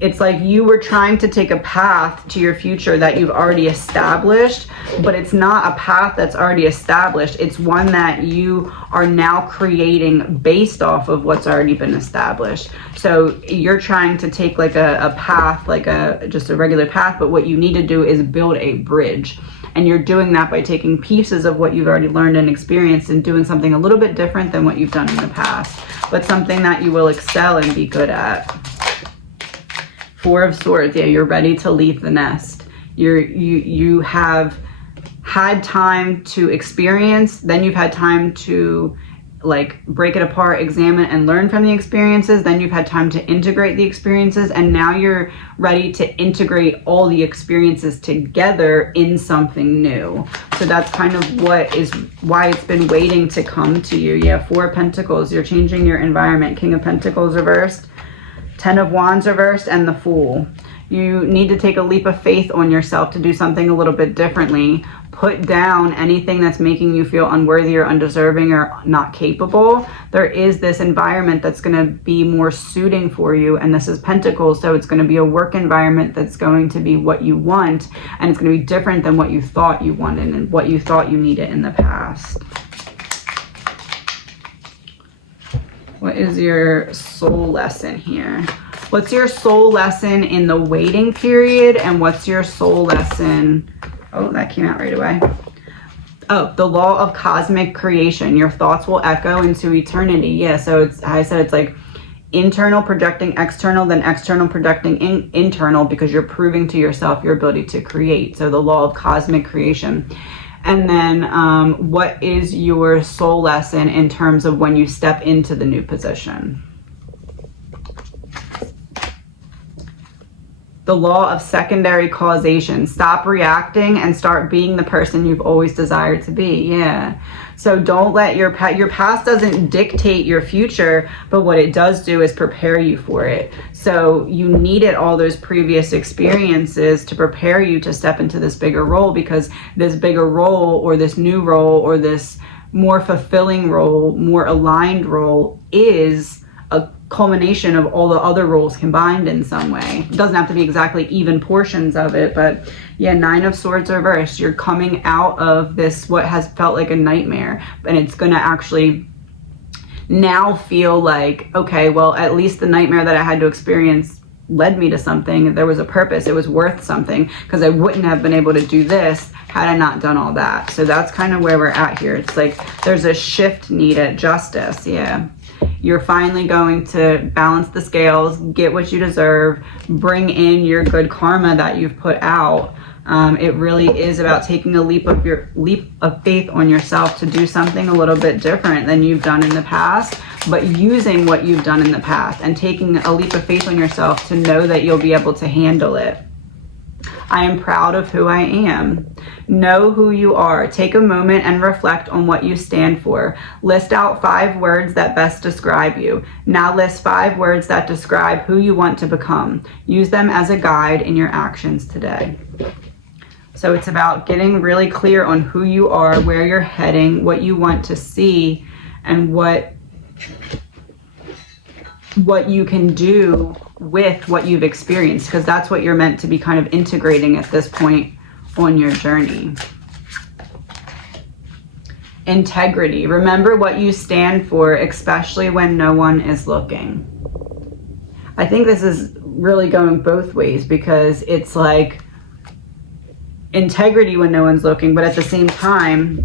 it's like you were trying to take a path to your future that you've already established, but it's not a path that's already established. It's one that you are now creating based off of what's already been established. So you're trying to take like a path, like just a regular path, but what you need to do is build a bridge. And you're doing that by taking pieces of what you've already learned and experienced and doing something a little bit different than what you've done in the past, but something that you will excel and be good at. Four of Swords, yeah, you're ready to leave the nest. You have had time to experience, then you've had time to like break it apart, examine and learn from the experiences, then you've had time to integrate the experiences, and now you're ready to integrate all the experiences together in something new. So that's kind of why it's been waiting to come to you. Yeah, Four of Pentacles, you're changing your environment. King of Pentacles reversed, Ten of Wands reversed, and the Fool. You need to take a leap of faith on yourself to do something a little bit differently. Put down anything that's making you feel unworthy or undeserving or not capable. There is this environment that's going to be more suiting for you, and this is Pentacles, so it's going to be a work environment that's going to be what you want, and it's going to be different than what you thought you wanted and what you thought you needed in the past. What is your soul lesson here? What's your soul lesson in the waiting period? And what's your soul lesson? Oh, that came out right away. Oh, the law of cosmic creation. Your thoughts will echo into eternity. Yeah, so I said it's like internal projecting external, then external projecting internal, because you're proving to yourself your ability to create. So the law of cosmic creation. And then what is your soul lesson in terms of when you step into the new position? The law of secondary causation. Stop reacting and start being the person you've always desired to be. Yeah. So don't let your past doesn't dictate your future, but what it does do is prepare you for it. So you needed all those previous experiences to prepare you to step into this bigger role, because this bigger role or this new role or this more fulfilling role, more aligned role is a culmination of all the other roles combined in some way. It doesn't have to be exactly even portions of it, but yeah, Nine of Swords reversed. You're coming out of this, what has felt like a nightmare, and it's going to actually now feel like, okay, well, at least the nightmare that I had to experience led me to something. There was a purpose. It was worth something, because I wouldn't have been able to do this had I not done all that. So that's kind of where we're at here. It's like there's a shift needed. Justice, yeah. You're finally going to balance the scales, get what you deserve, bring in your good karma that you've put out. It really is about taking a leap of faith on yourself to do something a little bit different than you've done in the past, but using what you've done in the past and taking a leap of faith on yourself to know that you'll be able to handle it. I am proud of who I am. Know who you are. Take a moment and reflect on what you stand for. List out 5 words that best describe you. Now list 5 words that describe who you want to become. Use them as a guide in your actions today. So it's about getting really clear on who you are, where you're heading, what you want to see, and what you can do with what you've experienced, because that's what you're meant to be kind of integrating at this point on your journey. Integrity. Remember what you stand for, especially when no one is looking. I think this is really going both ways, because it's like integrity when no one's looking, but at the same time,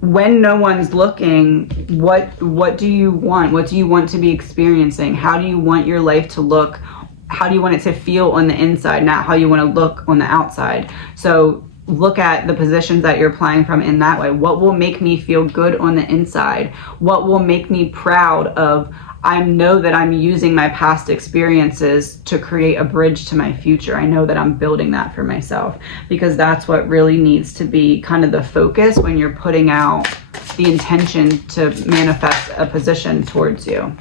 when no one's looking, what do you want? What do you want to be experiencing? How do you want your life to look? How do you want it to feel on the inside, not how you want to look on the outside? So look at the positions that you're applying from in that way. What will make me feel good on the inside? What will make me proud of, I know that I'm using my past experiences to create a bridge to my future. I know that I'm building that for myself, because that's what really needs to be kind of the focus when you're putting out the intention to manifest a position towards you.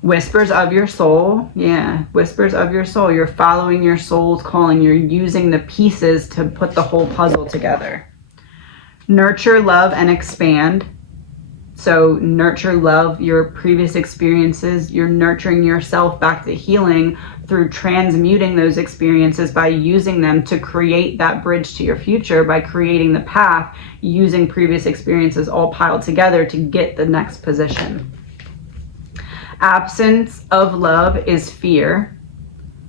Whispers of your soul. Yeah, whispers of your soul. You're following your soul's calling. You're using the pieces to put the whole puzzle together. Nurture, love, and expand. So nurture, love your previous experiences. You're nurturing yourself back to healing through transmuting those experiences by using them to create that bridge to your future, by creating the path using previous experiences all piled together to get the next position. Absence of love is fear.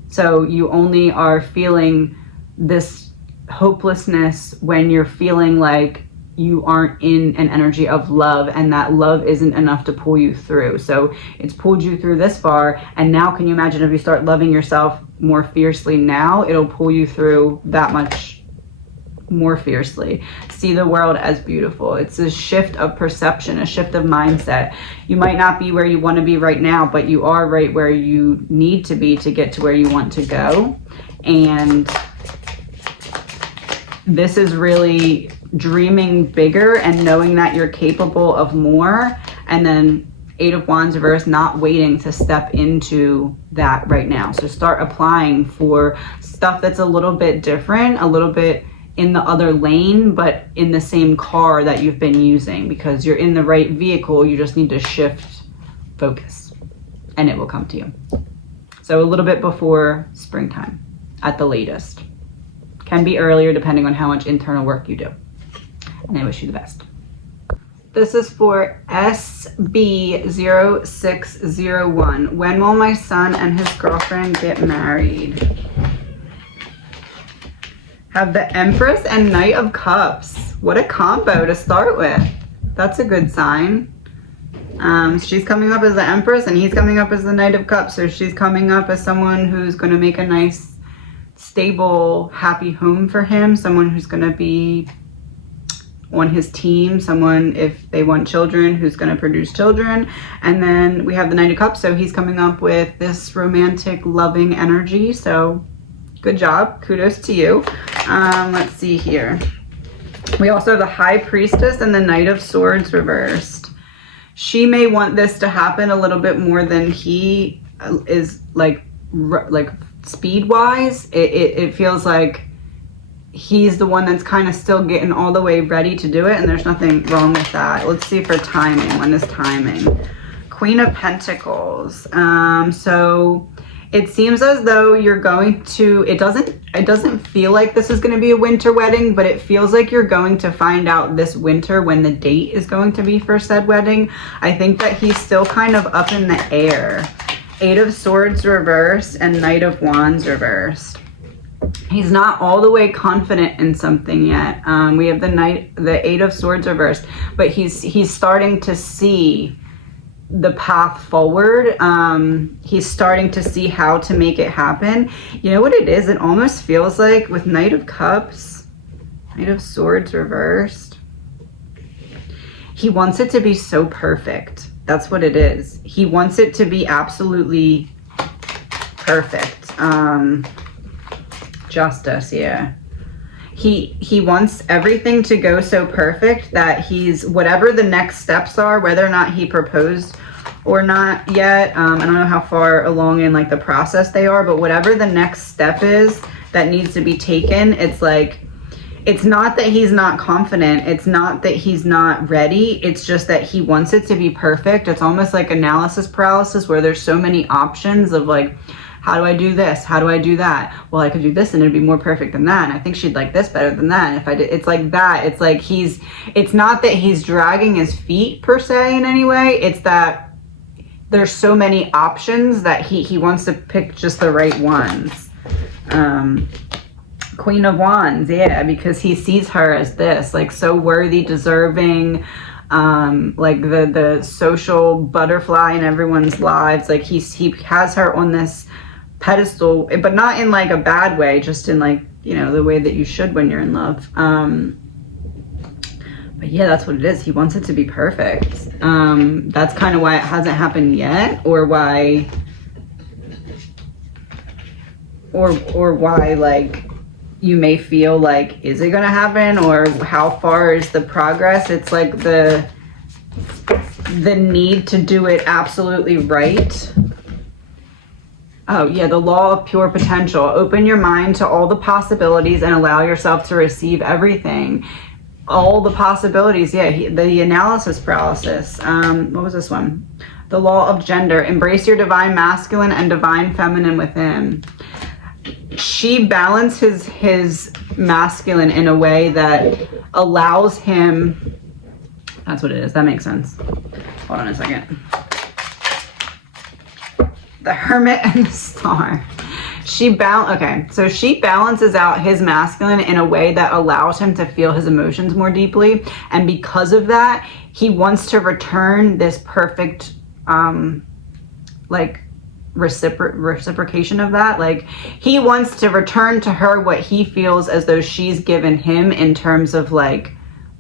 So you only are feeling this hopelessness when you're feeling like you aren't in an energy of love, and that love isn't enough to pull you through. So it's pulled you through this far, and now can you imagine if you start loving yourself more fiercely now, it'll pull you through that much more fiercely. See the world as beautiful. It's a shift of perception, a shift of mindset. You might not be where you want to be right now, but you are right where you need to be to get to where you want to go. And this is really dreaming bigger and knowing that you're capable of more. And then 8 of Wands reverse, not waiting to step into that right now. So start applying for stuff that's a little bit different, a little bit in the other lane, but in the same car that you've been using, because you're in the right vehicle. You just need to shift focus and it will come to you. So a little bit before springtime at the latest. Can be earlier depending on how much internal work you do. And I wish you the best. This is for SB0601. When will my son and his girlfriend get married? Have the Empress and Knight of Cups. What a combo to start with. That's a good sign. She's coming up as the Empress and he's coming up as the Knight of Cups. So she's coming up as someone who's going to make a nice, stable, happy home for him. Someone who's going to be on his team. Someone, if they want children, who's going to produce children. And then we have the Knight of Cups. So he's coming up with this romantic, loving energy. So good job. Kudos to you. Let's see here. We also have the High Priestess and the Knight of Swords reversed. She may want this to happen a little bit more than he is, like speed wise. It feels like he's the one that's kind of still getting all the way ready to do it, and there's nothing wrong with that. Let's see for timing. When is timing? Queen of Pentacles. So it seems as though you're going to, it doesn't feel like this is going to be a winter wedding, but it feels like you're going to find out this winter when the date is going to be for said wedding. I think that he's still kind of up in the air. 8 of Swords reversed and Knight of Wands reversed. He's not all the way confident in something yet. We have the 8 of Swords reversed, but he's starting to see the path forward. He's starting to see how to make it happen. You know what it is? It almost feels like with Knight of Cups, Knight of Swords reversed, he wants it to be so perfect. That's what it is. He wants it to be absolutely perfect. Justice, yeah. He wants everything to go so perfect that he's, whatever the next steps are, whether or not he proposed or not yet, I don't know how far along in like the process they are, but whatever the next step is that needs to be taken, it's like, it's not that he's not confident, it's not that he's not ready, it's just that he wants it to be perfect. It's almost like analysis paralysis, where there's so many options of like, how do I do this? How do I do that? Well, I could do this and it'd be more perfect than that. And I think she'd like this better than that. And if I did, it's like that. It's like it's not that he's dragging his feet per se in any way. It's that there's so many options that he wants to pick just the right ones. Queen of Wands, yeah, because he sees her as this, like so worthy, deserving, like the social butterfly in everyone's lives. Like he has her on this pedestal, but not in like a bad way, just in like, you know, the way that you should when you're in love. But yeah, that's what it is. He wants it to be perfect. That's kind of why it hasn't happened yet, or why, or why, like, you may feel like, is it gonna happen, or how far is the progress? It's like the need to do it absolutely right. Oh yeah, the law of pure potential. Open your mind to all the possibilities and allow yourself to receive everything. All the possibilities. Yeah, the analysis paralysis. What was this one? The law of gender. Embrace your divine masculine and divine feminine within. She balances his masculine in a way that allows him. That's what it is. That makes sense. Hold on a second. The Hermit and the Star. She balances out his masculine in a way that allows him to feel his emotions more deeply, and because of that, he wants to return this perfect, like, reciprocation of that. Like, he wants to return to her what he feels as though she's given him in terms of, like,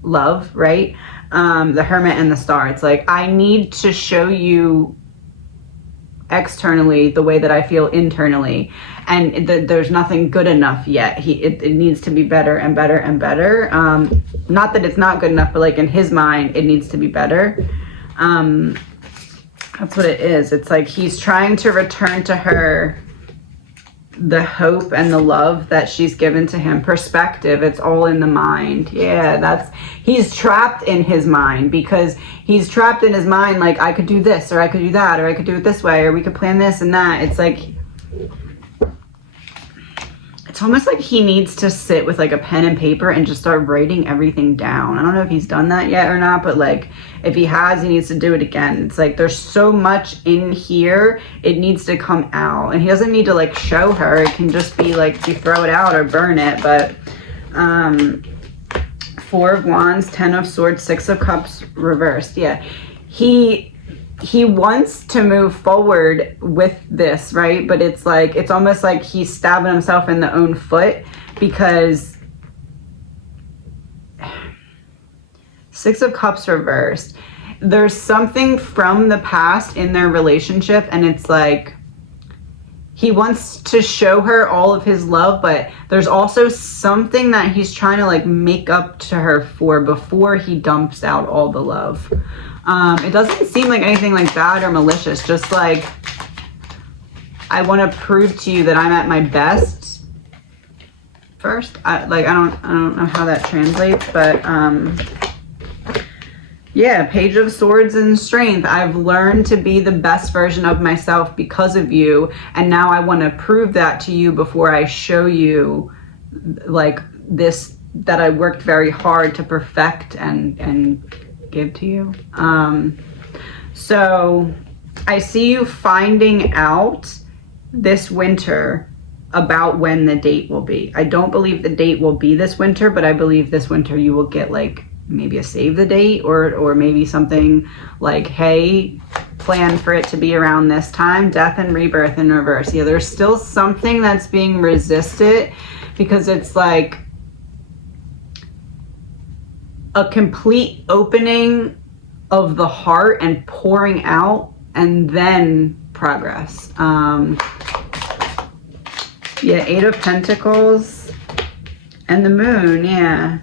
love, right? The Hermit and the Star. It's like, I need to show you externally the way that I feel internally, and there's nothing good enough yet. It needs to be better and better and better. Not that it's not good enough, but like in his mind it needs to be better. That's what it is. It's like he's trying to return to her the hope and the love that she's given to him. Perspective, it's all in the mind. Yeah, he's trapped in his mind, because he's trapped in his mind, like, I could do this, or I could do that, or I could do it this way, or we could plan this and that. It's like, it's almost like he needs to sit with like a pen and paper and just start writing everything down. I don't know if he's done that yet or not, but like, if he has, he needs to do it again. It's like, there's so much in here, it needs to come out, and he doesn't need to like show her. It can just be like, you throw it out or burn it. But Four of Wands, Ten of Swords, Six of Cups reversed. Yeah, he wants to move forward with this, right? But it's like, it's almost like he's stabbing himself in the own foot, because Six of Cups reversed. There's something from the past in their relationship, and it's like, he wants to show her all of his love, but there's also something that he's trying to like make up to her for before he dumps out all the love. It doesn't seem like anything like bad or malicious, just like, I want to prove to you that I'm at my best first. I don't know how that translates, but yeah, Page of Swords and Strength. I've learned to be the best version of myself because of you, and now I want to prove that to you before I show you like this, that I worked very hard to perfect and give to you. So I see you finding out this winter about when the date will be. I don't believe the date will be this winter, but I believe this winter you will get like maybe a save the date, or maybe something like, hey, plan for it to be around this time. Death and rebirth in reverse. Yeah, there's still something that's being resisted, because it's like a complete opening of the heart and pouring out, and then progress. Yeah, Eight of Pentacles and the Moon. Yeah,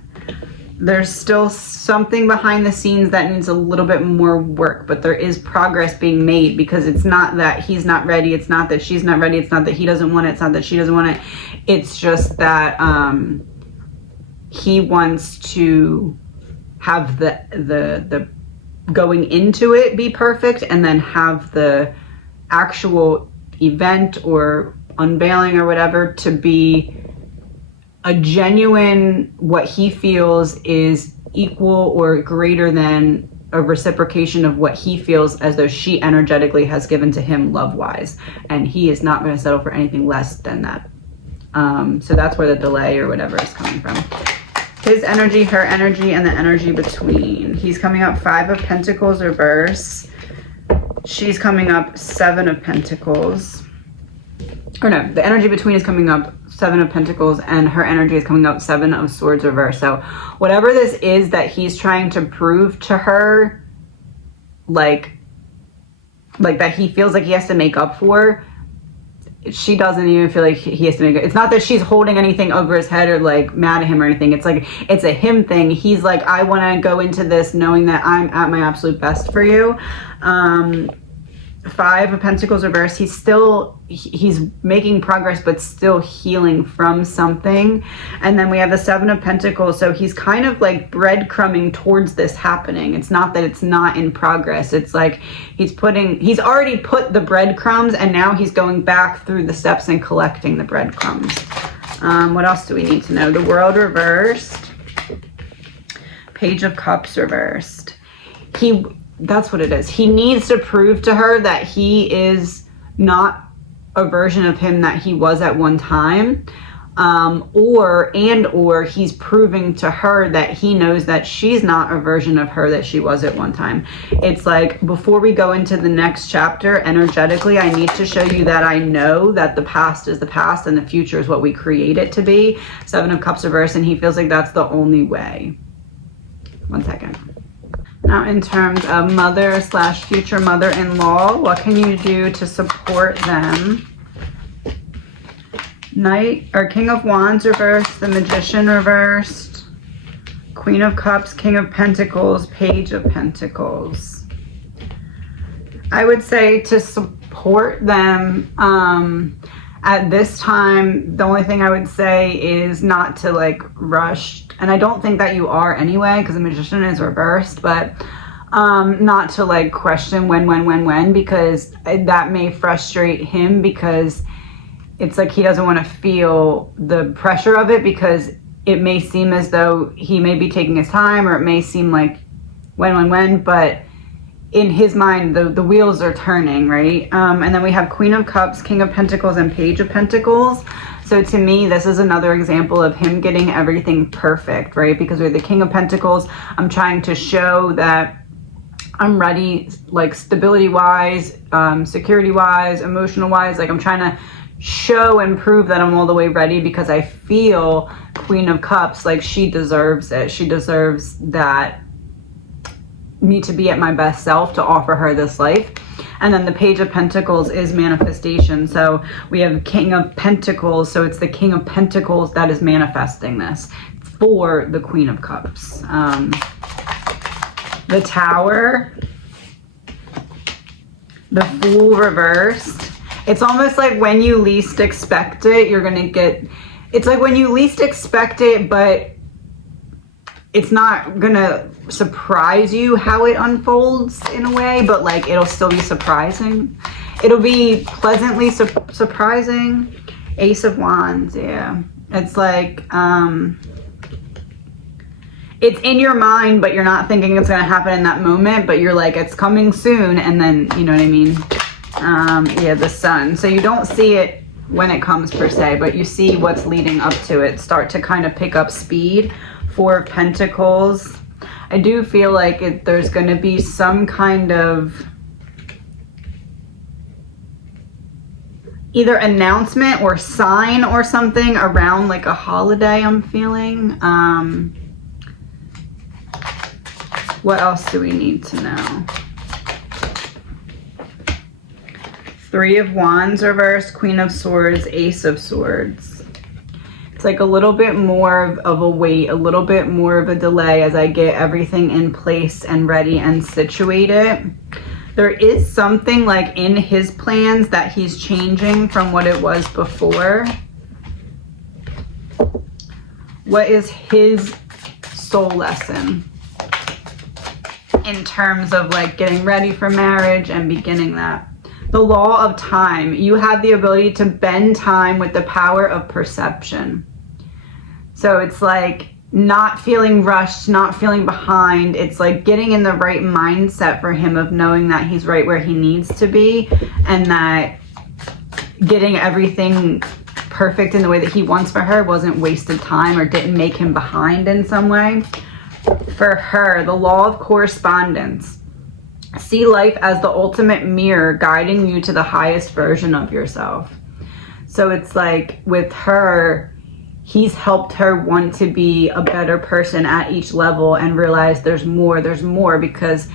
there's still something behind the scenes that needs a little bit more work, but there is progress being made, because it's not that he's not ready, it's not that she's not ready, it's not that he doesn't want it, it's not that she doesn't want it. It's just that he wants to have the going into it be perfect, and then have the actual event or unveiling or whatever to be a genuine, what he feels is equal or greater than a reciprocation of what he feels as though she energetically has given to him love-wise, and he is not going to settle for anything less than that. So that's where the delay or whatever is coming from. His energy, her energy, and the energy between. He's coming up Five of Pentacles reverse. She's coming up Seven of Pentacles. or no, the energy between is coming up 7 of Pentacles, and her energy is coming up 7 of Swords reverse. So whatever this is that he's trying to prove to her, like that he feels like he has to make up for, she doesn't even feel like he has to make it. It's not that she's holding anything over his head or like mad at him or anything. It's like, it's a him thing. He's like, I want to go into this knowing that I'm at my absolute best for you. 5 of Pentacles reverse. He's making progress, but still healing from something. And then we have the 7 of Pentacles. So he's kind of like breadcrumbing towards this happening. It's not that it's not in progress. It's like he's already put the breadcrumbs, and now he's going back through the steps and collecting the breadcrumbs. What else do we need to know? The World reversed. Page of Cups reversed. That's what it is. He needs to prove to her that he is not a version of him that he was at one time. Or he's proving to her that he knows that she's not a version of her that she was at one time. It's like, before we go into the next chapter, energetically, I need to show you that I know that the past is the past and the future is what we create it to be. 7 of Cups reverse, and he feels like that's the only way. One second. Now, in terms of mother/future mother-in-law, what can you do to support them? King of Wands reversed, the Magician reversed, Queen of Cups, King of Pentacles, Page of Pentacles. I would say to support them at this time, the only thing I would say is not to like rush. And I don't think that you are anyway, because the Magician is reversed, but not to like question when, because that may frustrate him, because it's like he doesn't want to feel the pressure of it, because it may seem as though he may be taking his time, or it may seem like when, but in his mind, the wheels are turning, right? And then we have Queen of Cups, King of Pentacles, and Page of Pentacles. So to me, this is another example of him getting everything perfect, right? Because with the King of Pentacles, I'm trying to show that I'm ready, like stability-wise, security-wise, emotional-wise. Like I'm trying to show and prove that I'm all the way ready, because I feel Queen of Cups, like she deserves it. She deserves that, me to be at my best self, to offer her this life. And then the Page of Pentacles is manifestation. So we have King of Pentacles. So it's the King of Pentacles that is manifesting this for the Queen of Cups. The Tower, the Fool reversed. It's almost like when you least expect it, you're going to get... It's like when you least expect it, but it's not going to surprise you how it unfolds in a way, but like it'll still be surprising. It'll be pleasantly surprising. Ace of Wands, yeah. It's like, it's in your mind, but you're not thinking it's going to happen in that moment, but you're like, it's coming soon, and then, you know what I mean? Yeah, the Sun. So you don't see it when it comes per se, but you see what's leading up to it start to kind of pick up speed. 4 of Pentacles. I do feel like there's going to be some kind of either announcement or sign or something around like a holiday, I'm feeling. What else do we need to know? 3 of Wands reversed, Queen of Swords, Ace of Swords. It's like a little bit more of a wait, a little bit more of a delay as I get everything in place and ready and situated. There is something like in his plans that he's changing from what it was before. What is his soul lesson in terms of like getting ready for marriage and beginning that? The law of time. You have the ability to bend time with the power of perception. So it's like not feeling rushed, not feeling behind. It's like getting in the right mindset for him of knowing that he's right where he needs to be, and that getting everything perfect in the way that he wants for her wasn't wasted time or didn't make him behind in some way. For her, the law of correspondence. See life as the ultimate mirror guiding you to the highest version of yourself. So it's like with her, he's helped her want to be a better person at each level and realize there's more because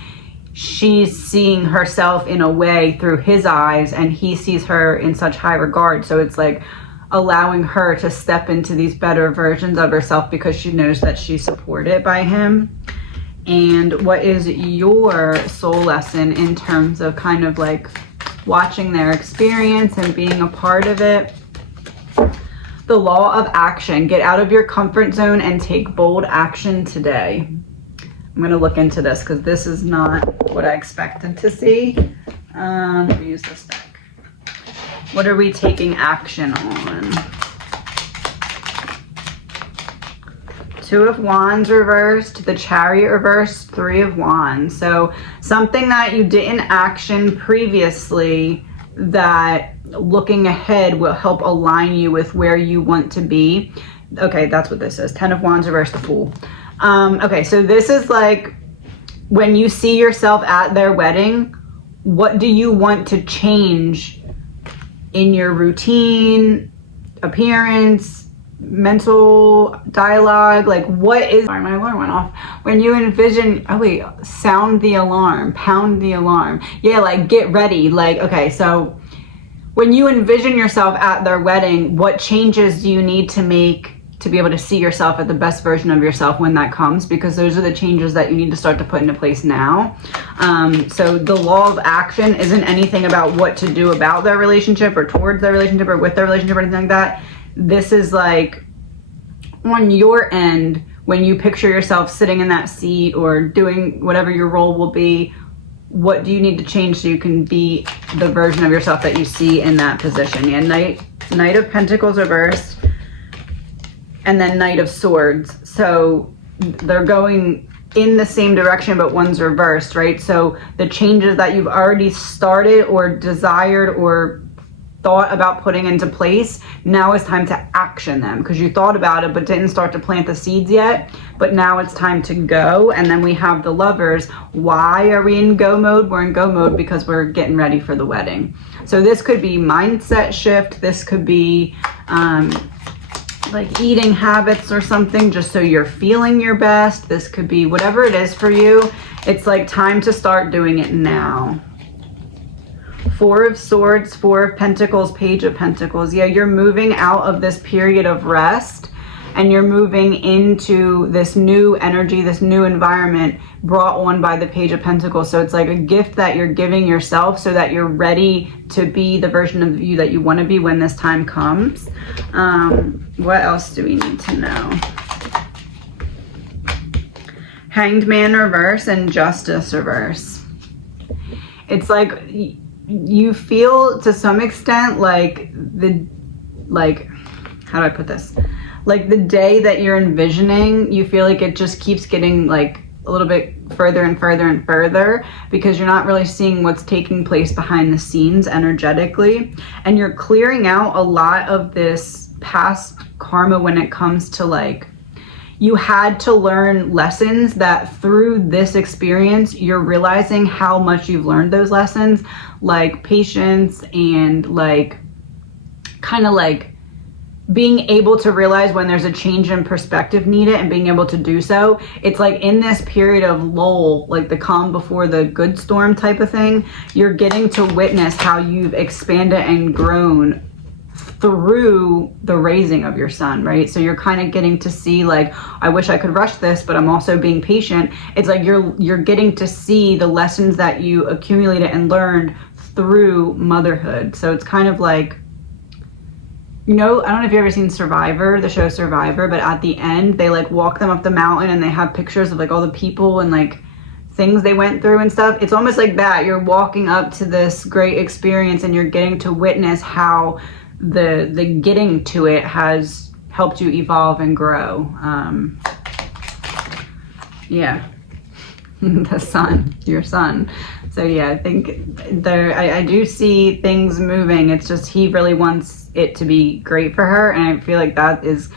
she's seeing herself in a way through his eyes and he sees her in such high regard. So it's like allowing her to step into these better versions of herself because she knows that she's supported by him. And what is your soul lesson in terms of kind of like watching their experience and being a part of it? The law of action. Get out of your comfort zone and take bold action today. I'm going to look into this because this is not what I expected to see. Let me use this deck. What are we taking action on? Two of Wands reversed, the Chariot reversed, Three of Wands. So something that you didn't action previously that looking ahead will help align you with where you want to be. Okay, that's what this is. Ten of Wands reversed, the Fool. Okay, so this is like when you see yourself at their wedding, what do you want to change in your routine, appearance, mental dialogue? Like what is, sorry, my alarm went off. When you envision, oh wait, sound the alarm, pound the alarm. Yeah, like get ready. Like, okay, so when you envision yourself at their wedding, what changes do you need to make to be able to see yourself at the best version of yourself when that comes? Because those are the changes that you need to start to put into place now. So the law of action isn't anything about what to do about their relationship or towards their relationship or with their relationship or anything like that. This is like on your end, when you picture yourself sitting in that seat or doing whatever your role will be, what do you need to change so you can be the version of yourself that you see in that position? Yeah, Knight of Pentacles reversed, and then Knight of Swords. So they're going in the same direction, but one's reversed, right? So the changes that you've already started or desired or thought about putting into place, now it's time to action them because you thought about it but didn't start to plant the seeds yet. But now it's time to go. And then we have the Lovers. Why are we in go mode? We're in go mode because we're getting ready for the wedding. So this could be mindset shift. This could be like eating habits or something, just so you're feeling your best. This could be whatever it is for you. It's like time to start doing it now. Four of Swords, Four of Pentacles, Page of Pentacles. Yeah, you're moving out of this period of rest and you're moving into this new energy, this new environment brought on by the Page of Pentacles. So it's like a gift that you're giving yourself so that you're ready to be the version of you that you want to be when this time comes. What else do we need to know? Hanged Man reverse and Justice reverse. It's like you feel to some extent like how do I put this? Like the day that you're envisioning, you feel like it just keeps getting like a little bit further and further and further because you're not really seeing what's taking place behind the scenes energetically. And you're clearing out a lot of this past karma when it comes to like, you had to learn lessons that through this experience, you're realizing how much you've learned those lessons, like patience and like kind of like being able to realize when there's a change in perspective needed and being able to do so. It's like in this period of lull, like the calm before the good storm type of thing, you're getting to witness how you've expanded and grown through the raising of your son, right? So you're kind of getting to see like, I wish I could rush this, but I'm also being patient. It's like you're getting to see the lessons that you accumulated and learned through motherhood. So it's kind of like, you know, I don't know if you've ever seen Survivor, the show Survivor, but at the end they like walk them up the mountain and they have pictures of like all the people and like things they went through and stuff. It's almost like that. You're walking up to this great experience and you're getting to witness how the getting to it has helped you evolve and grow. Yeah. The son, your son. So yeah, I think I do see things moving. It's just he really wants it to be great for her, and I feel like that is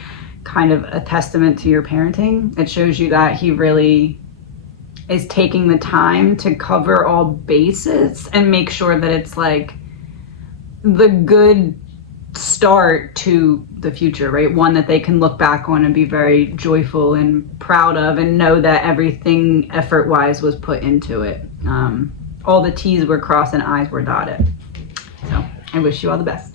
kind of a testament to your parenting. It shows you that he really is taking the time to cover all bases and make sure that it's like the good start to the future, right? One that they can look back on and be very joyful and proud of, and know that everything effort-wise was put into it. All the T's were crossed and I's were dotted. So I wish you all the best.